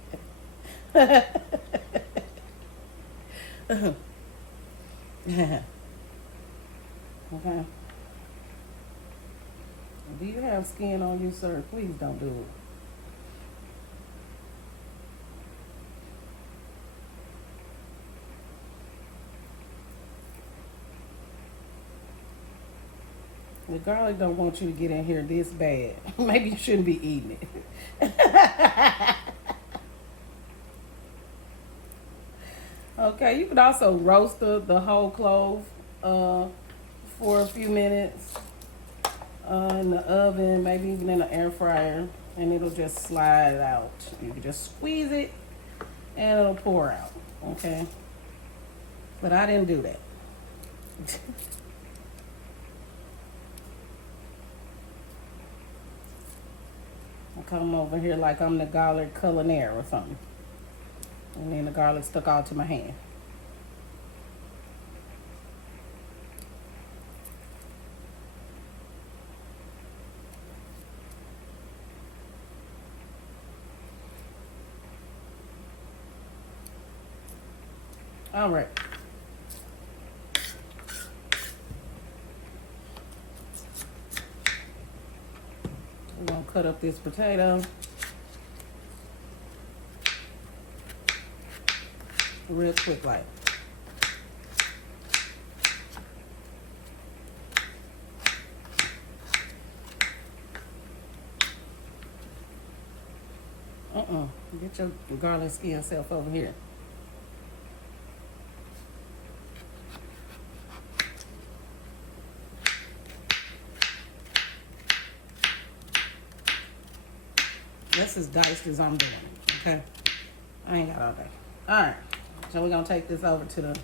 Okay. Do you have skin on you, sir? Please don't do it. The garlic don't want you to get in here this bad. Maybe you shouldn't be eating it. Okay, you can also roast the whole clove for a few minutes in the oven, maybe even in the air fryer, and it'll just slide out. You can just squeeze it and it'll pour out, okay? But I didn't do that. I come over here like I'm the garlic culinaire or something. And then the garlic stuck out to my hand. All right. We're gonna cut up this potato. Real quick, like. Get your garlic skin self over here. That's as diced as I'm doing, okay? I ain't got all day. All right, so we're gonna take this over to the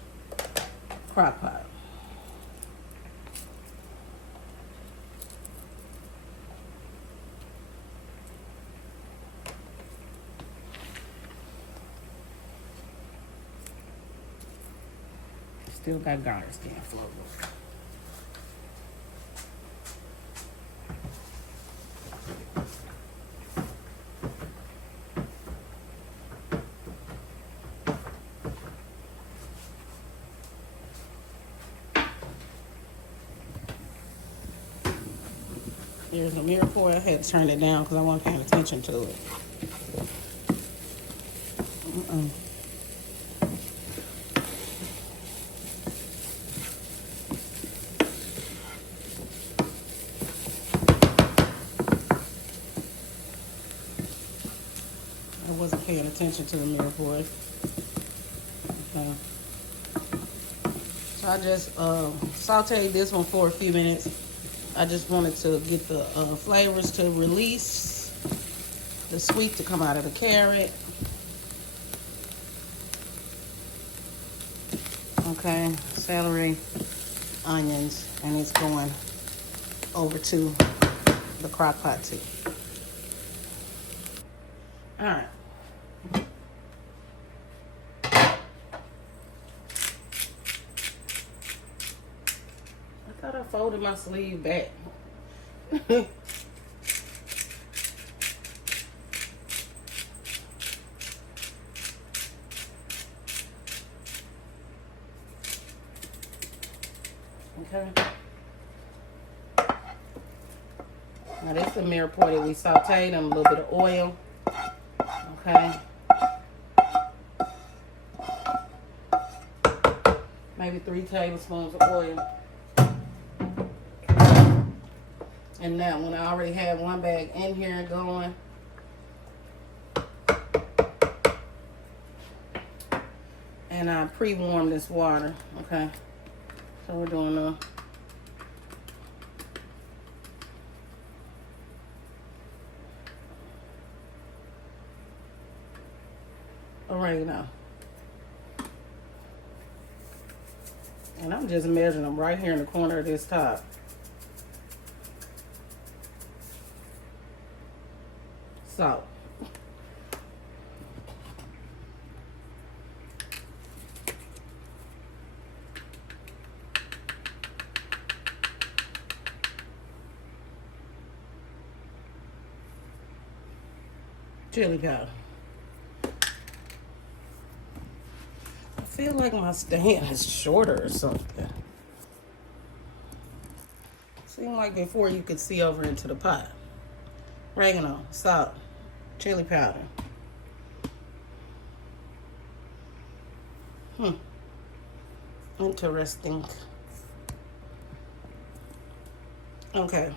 crock pot. Still got garlic skin floating. Here's the mirepoix. I had to turn it down because I wasn't paying attention to it. I wasn't paying attention to the mirepoix. Okay. So I just sauteed this one for a few minutes. I just wanted to get the flavors to release, the sweet to come out of the carrot. Okay, celery, onions, and it's going over to the crock pot too. All right. I thought I folded my sleeve back. Okay. Now this is the mirepoix that we sauteed in a little bit of oil. Okay. Maybe 3 tablespoons of oil. And now when I already have one bag in here going, and I pre-warmed this water, okay? So we're doing a oregano. And I'm just measuring them right here in the corner of this top. Salt. Chili powder. I feel like my stand is shorter or something. Seemed like before you could see over into the pot. Oregano, salt, chili powder. Interesting. Okay.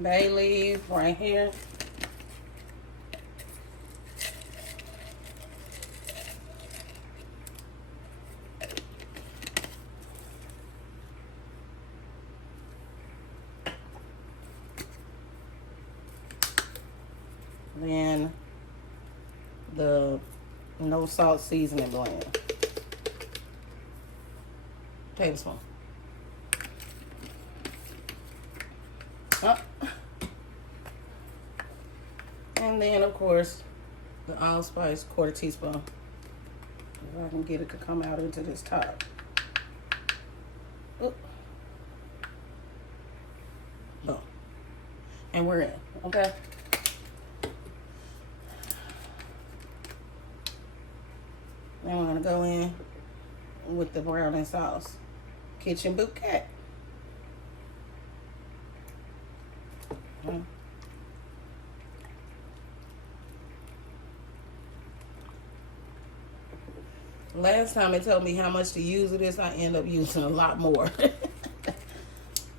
Bay leaf right here. Then the no salt seasoning blend. Tablespoon. Up. And then of course the allspice, 1/4 teaspoon. If I can get it to come out into this top. Oop. Boom. And we're in, okay? Then we're gonna go in with the browning sauce. Kitchen Bouquet. Last time they told me how much to use of this, I end up using a lot more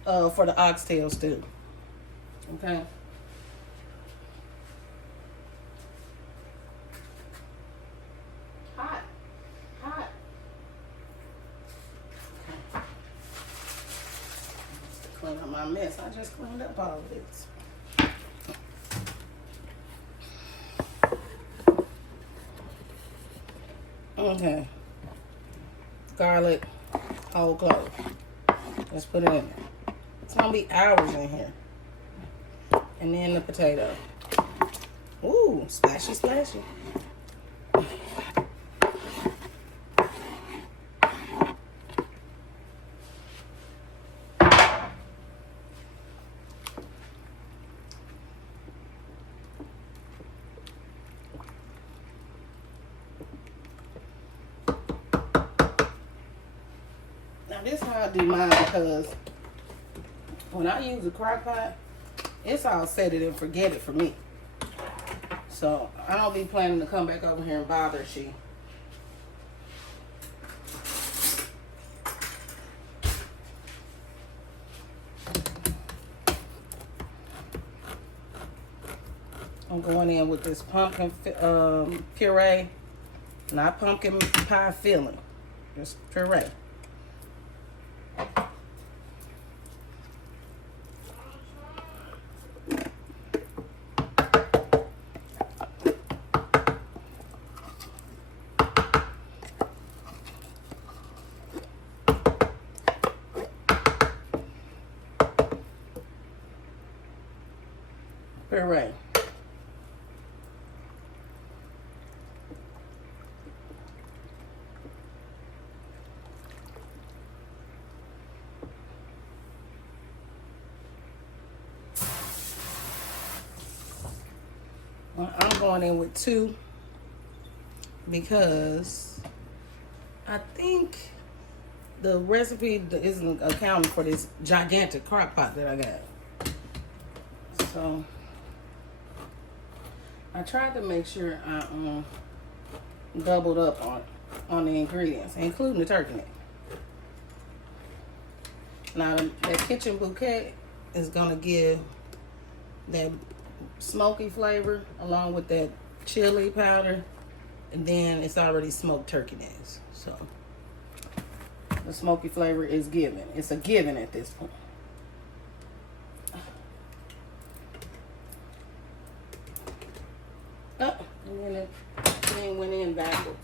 for the oxtail stew. Okay. Hot. Hot. Okay. Just to clean up my mess. I just cleaned up all of this. Okay. Garlic, whole clove. Let's put it in there. It's gonna be hours in here. And then the potato. Ooh, splashy, splashy. do mine because when I use a crock pot, it's all set it and forget it for me. So I don't be planning to come back over here and bother she. I'm going in with this pumpkin puree, not pumpkin pie filling, just puree. Puree. I'm going in with 2 because I think the recipe isn't accounting for this gigantic crock pot that I got. So I tried to make sure I doubled up on the ingredients, including the turkey neck. Now the Kitchen Bouquet is gonna give that smoky flavor along with that chili powder, and then it's already smoked turkey necks. So the smoky flavor is given. It's a given at this point. Oh, and then the thing went in backwards.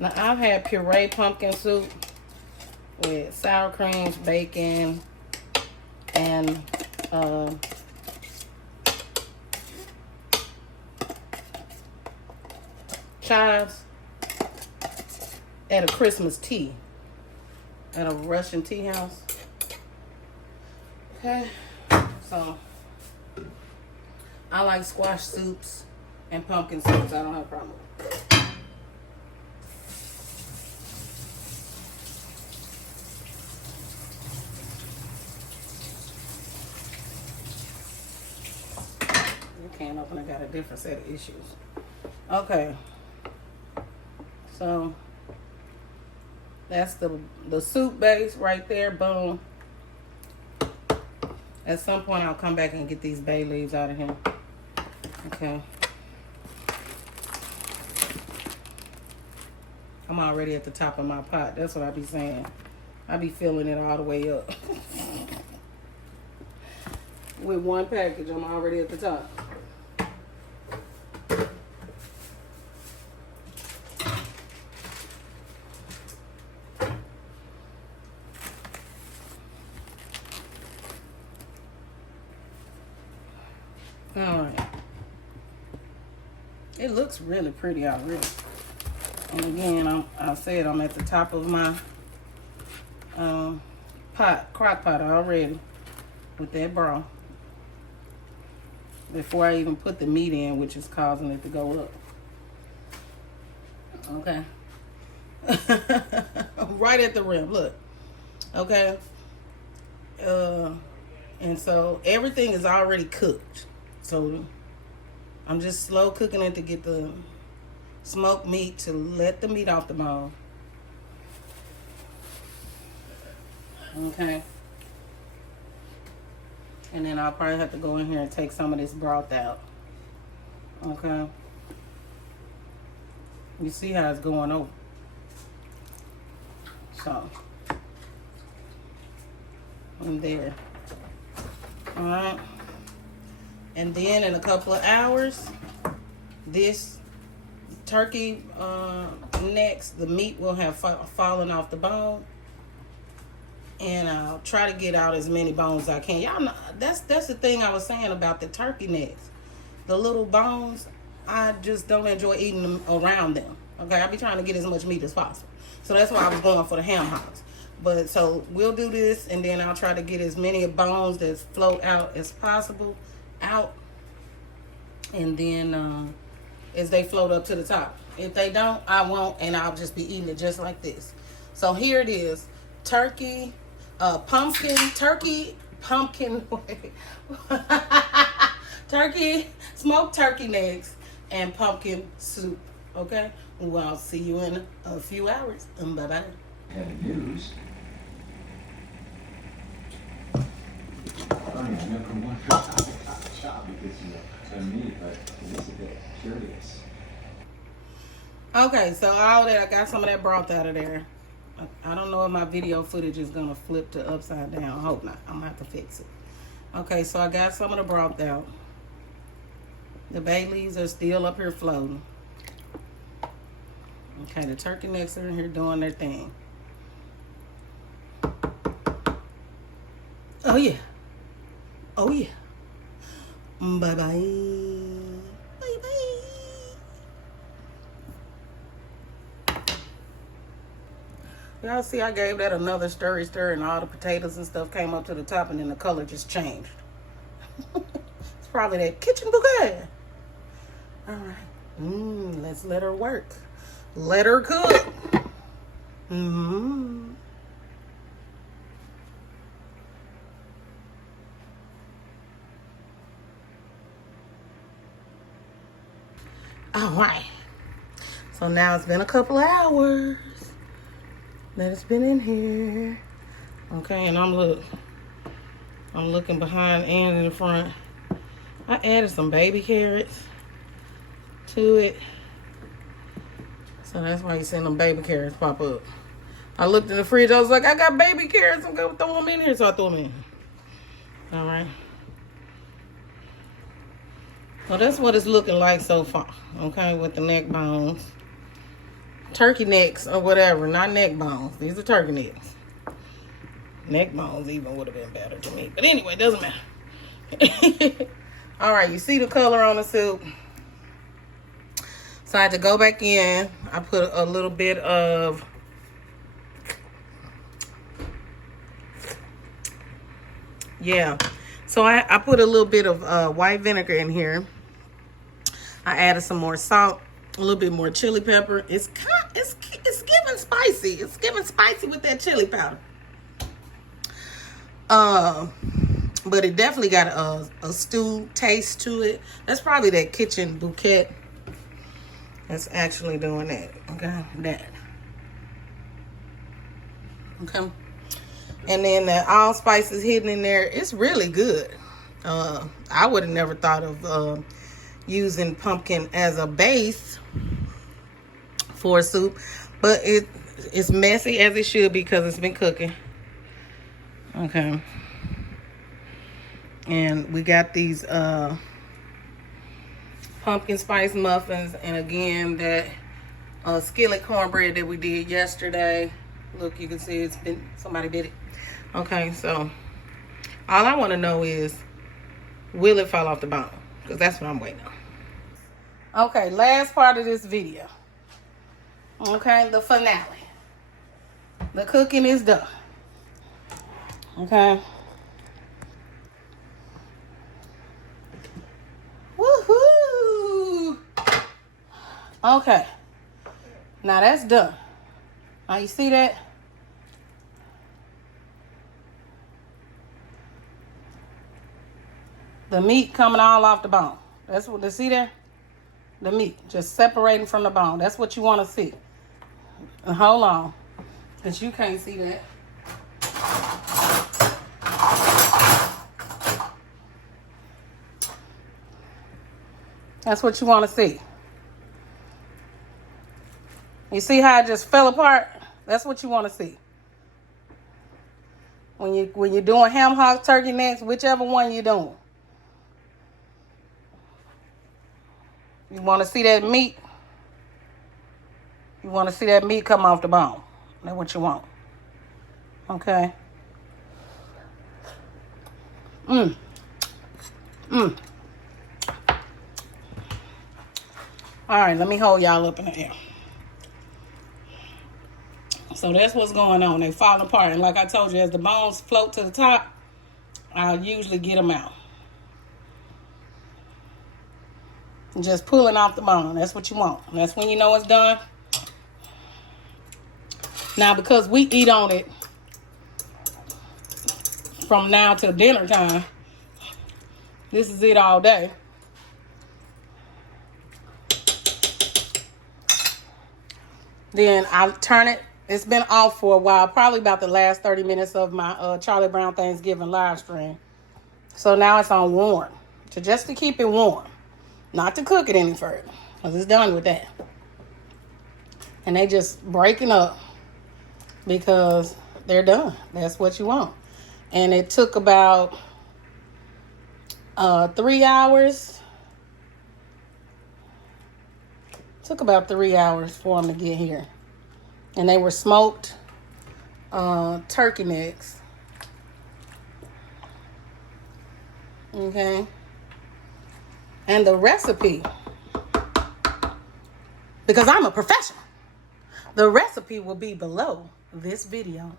Now I've had puree pumpkin soup with sour creams, bacon, and chives at a Christmas tea at a Russian tea house. Okay, so I like squash soups and pumpkin soups. I don't have a problem with it. Can't open. I got a different set of issues. Okay, so that's the soup base right there. Boom. At some point I'll come back and get these bay leaves out of here. Okay, I'm already at the top of my pot. That's what I be saying. I be filling it all the way up. With one package, I'm already at the top. Alright. It looks really pretty already. And again, I said I'm at the top of my crock pot already with that broth. Before I even put the meat in, which is causing it to go up. Okay. Right at the rim, look. Okay. And so everything is already cooked. So I'm just slow cooking it to get the smoked meat, to let the meat off the bone. Okay. And then I'll probably have to go in here and take some of this broth out. Okay. You see how it's going over. So I'm there. Alright. And then in a couple of hours, this turkey necks, the meat will have fallen off the bone. And I'll try to get out as many bones as I can. Y'all know, that's the thing I was saying about the turkey necks. The little bones, I just don't enjoy eating them around them. Okay, I be trying to get as much meat as possible. So that's why I was going for the ham hocks. But so we'll do this, and then I'll try to get as many bones that float out as possible out. And then as they float up to the top. If they don't, I won't, and I'll just be eating it just like this. So here it is. Turkey, pumpkin, turkey, smoked turkey necks, and pumpkin soup. Okay? Well, I'll see you in a few hours. Bye-bye. Heavy news. I don't even know from one shop because to me, but it's a bit curious. Okay, so all that, I got some of that broth out of there. I don't know if my video footage is gonna flip to upside down. I hope not. I'm gonna have to fix it. Okay, so I got some of the broth out. The bay leaves are still up here floating. Okay, the turkey necks are in here doing their thing. Oh yeah. Oh yeah. Bye bye. Bye bye. Y'all see I gave that another stir, and all the potatoes and stuff came up to the top, and then the color just changed. It's probably that Kitchen Bouquet. All right. Let's let her work. Let her cook. All right. So now it's been a couple of hours that it's been in here. Okay, and I'm looking behind and in the front. I added some baby carrots to it. So that's why you seen them baby carrots pop up. I looked in the fridge, I was like, I got baby carrots, I'm gonna throw them in here, so I threw them in. All right. So that's what it's looking like so far, okay, with the neck bones. Turkey necks or whatever, not neck bones. These are turkey necks. Neck bones even would have been better to me. But anyway, it doesn't matter. All right, you see the color on the soup. So I had to go back in. I put a little bit of So I put a little bit of white vinegar in here. I added some more salt, a little bit more chili pepper. It's giving spicy. It's giving spicy with that chili powder. But it definitely got a stew taste to it. That's probably that Kitchen Bouquet that's actually doing that. Okay, that. Okay. And then the allspice is hidden in there. It's really good. I would have never thought of using pumpkin as a base for a soup, but it's messy as it should be because it's been cooking. Okay. And we got these pumpkin spice muffins, and again that skillet cornbread that we did yesterday. Look, you can see it's been, somebody did it. Okay, so all I want to know is, will it fall off the bone? Because that's what I'm waiting on. Okay, last part of this video. Okay, the finale. The cooking is done. Okay. Woohoo! Okay. Now that's done. Now you see that? The meat coming all off the bone. That's what they see there? The meat just separating from the bone. That's what you want to see. And hold on, because you can't see that. That's what you want to see. You see how it just fell apart? That's what you want to see. When you're doing ham hocks, turkey necks, whichever one you're doing. You want to see that meat? You want to see that meat come off the bone. That's what you want. Okay. All right, let me hold y'all up in the air. So that's what's going on. They fall apart. And like I told you, as the bones float to the top, I'll usually get them out. Just pulling off the bone. That's what you want. That's when you know it's done. Now, because we eat on it from now till dinner time, this is it all day. Then I'll turn it. It's been off for a while, probably about the last 30 minutes of my Charlie Brown Thanksgiving live stream. So now it's on warm, just to keep it warm. Not to cook it any further, because it's done with that. And they just breaking up because they're done. That's what you want. And it took about 3 hours. Took about 3 hours for them to get here. And they were smoked turkey necks. Okay. And the recipe, because I'm a professional, the recipe will be below this video.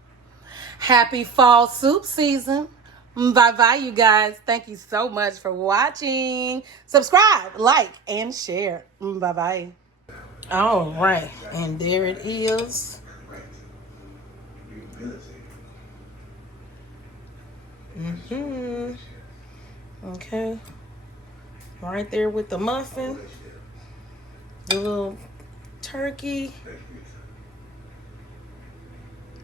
Happy fall soup season. Bye-bye, you guys. Thank you so much for watching. Subscribe, like, and share. Bye-bye. All right. And there it is. Okay. Right there with the muffin. The little turkey.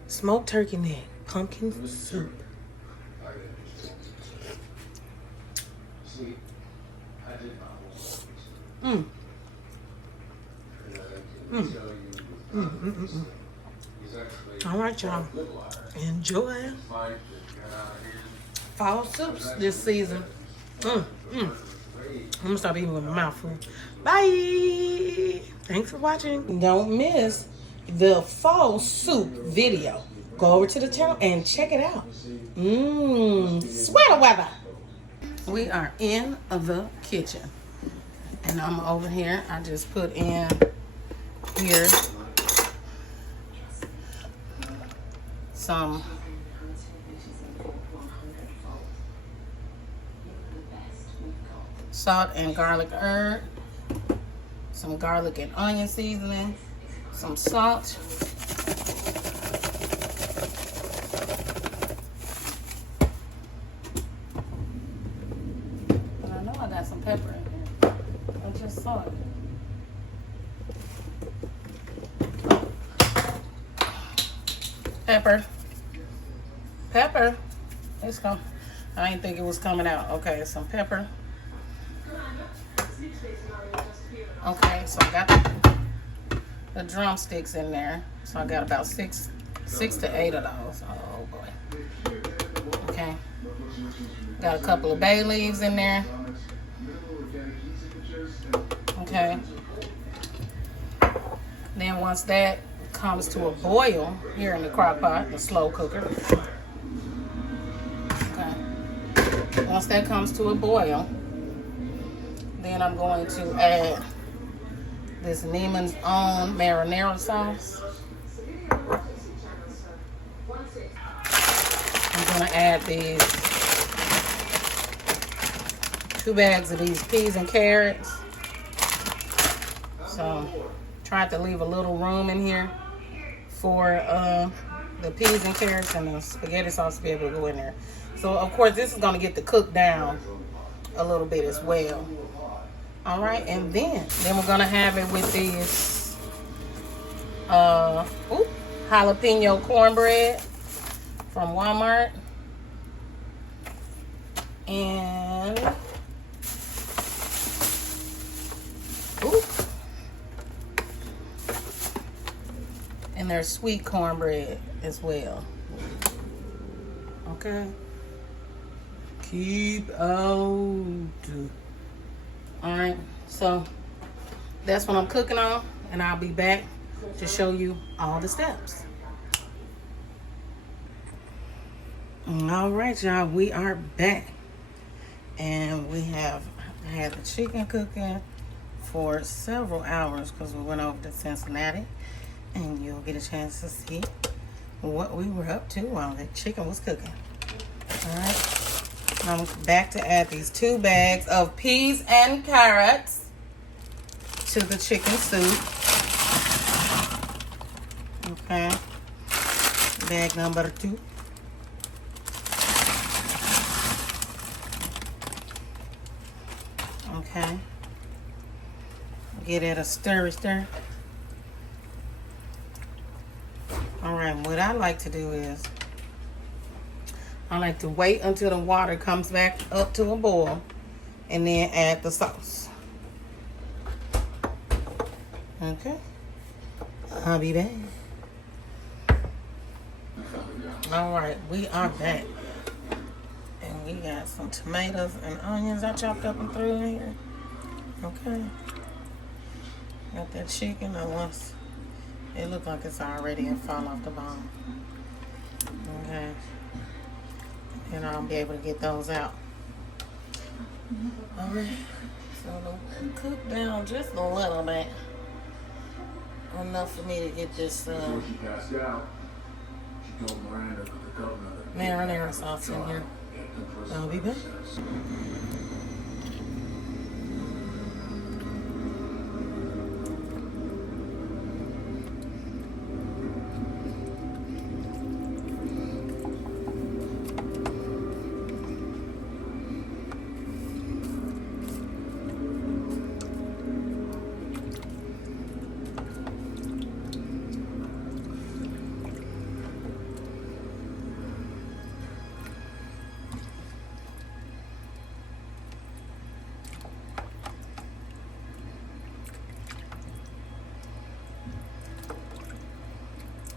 Smoked turkey neck. Pumpkin soup. All right, y'all. Enjoy fall soups this season. I'm gonna stop eating with my mouth full. Bye. Thanks for watching. Don't miss the fall soup video. Go over to the channel and check it out. Sweater weather. We are in the kitchen. And I'm over here. I just put in here some salt and garlic herb, some garlic and onion seasoning, some salt, and I know I got some pepper in here. I just saw it. Pepper. It's come. I didn't think it was coming out. Okay, some pepper. Okay, so I got the drumsticks in there. So I got about six to 8 of those. Oh boy. Okay. Got a couple of bay leaves in there. Okay. Then once that comes to a boil here in the crock pot, the slow cooker. Okay. Once that comes to a boil, then I'm going to add this Neiman's Own marinara sauce. I'm going to add these 2 bags of these peas and carrots. So tried to leave a little room in here for the peas and carrots and the spaghetti sauce to be able to go in there. So of course this is going to get the cook down a little bit as well. All right, and then we're gonna have it with these jalapeno cornbread from Walmart, and there's sweet cornbread as well. Okay, keep out. All right, so that's what I'm cooking on, and I'll be back to show you all the steps. All right, y'all, we are back, and we have had the chicken cooking for several hours because we went over to Cincinnati, and you'll get a chance to see what we were up to while the chicken was cooking. Alright. I'm back to add these 2 bags of peas and carrots to the chicken soup. Okay. Bag number 2. Okay. Get it a stir. Alright, what I like to do is I like to wait until the water comes back up to a boil and then add the sauce. Okay. I'll be back. Alright, we are back. And we got some tomatoes and onions I chopped up and threw in here. Okay. Got that chicken. And once it looked like it's already fall off the bone. Okay. And I'll be able to get those out. Alright. So they'll cook down just a little bit. Enough for me to get this marinara sauce in here. I'll be back.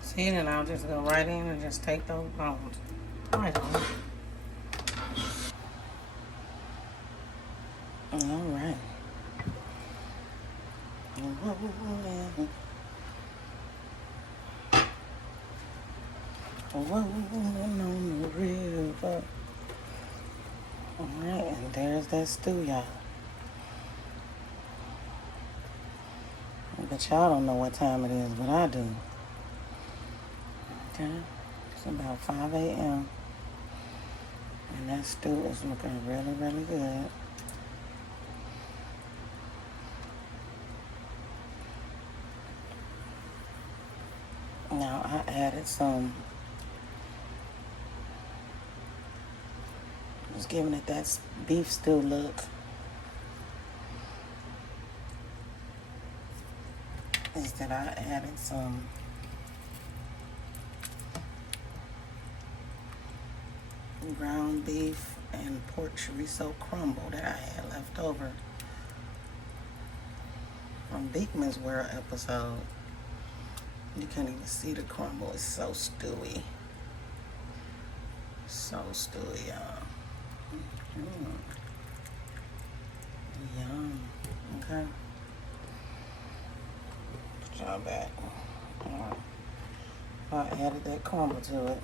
See, and I'll just go right in and just take those bones right on. All right. Rolling on the river. All right, and there's that stew, y'all. But y'all don't know what time it is, but I do. Okay, it's about 5 a.m. And that stew is looking really, really good. Now I added some, just giving it that beef stew look. Is that I added some ground beef and pork chorizo crumble that I had left over from Beekman's World episode. You can't even see the crumble. It's so stewy. So stewy, y'all. Yum. Okay. Put y'all back. Alright. I added that crumble to it.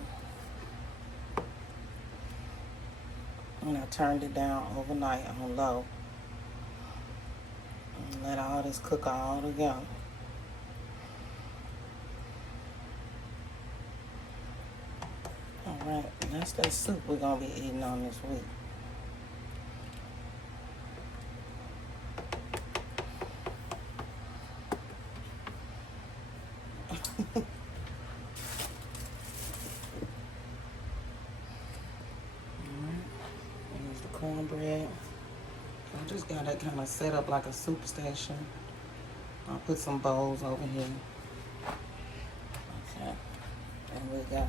And I turned it down overnight on low. And let all this cook all together. Alright, that's that soup we're going to be eating on this week. Here's the cornbread. I just got that kind of set up like a soup station. I'll put some bowls over here. Okay. And we got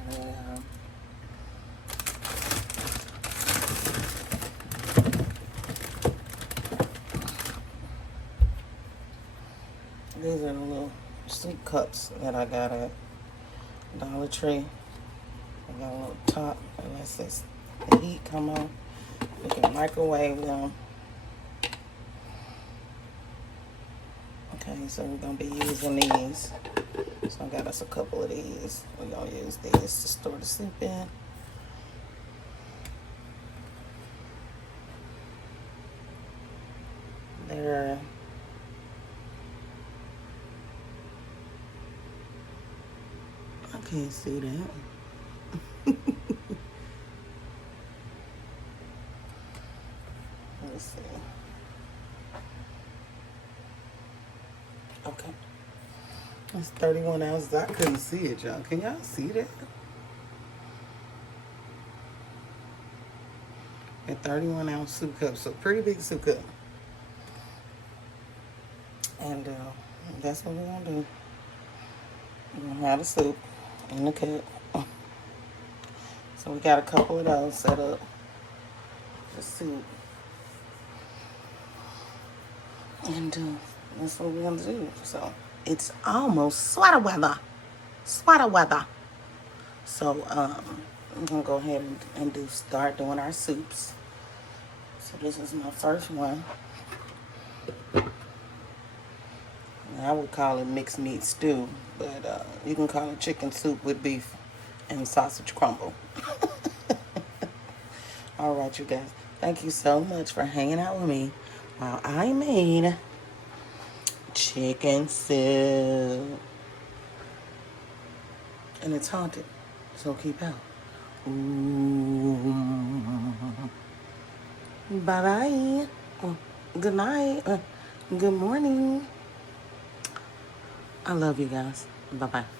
these are the little soup cups that I got at Dollar Tree. I got a little top that lets the heat come on. You can microwave them. Okay, so we're going to be using these. So I got us a couple of these. We're going to use these to store the soup in. They're Can't see that. Let's see. Okay. That's 31 ounces. I couldn't see it, y'all. Can y'all see that? A 31 ounce soup cup. So pretty big soup cup. And that's what we're going to do. We're going to have the soup in the cup. So we got a couple of those set up. The soup. And that's what we're going to do. So it's almost sweater weather. Sweater weather. So we're going to go ahead and start doing our soups. So this is my first one. I would call it mixed meat stew, but you can call it chicken soup with beef and sausage crumble. All right, you guys. Thank you so much for hanging out with me while I made chicken soup. And it's haunted, so keep out. Ooh. Bye-bye. Good night. Good morning. I love you guys. Bye-bye.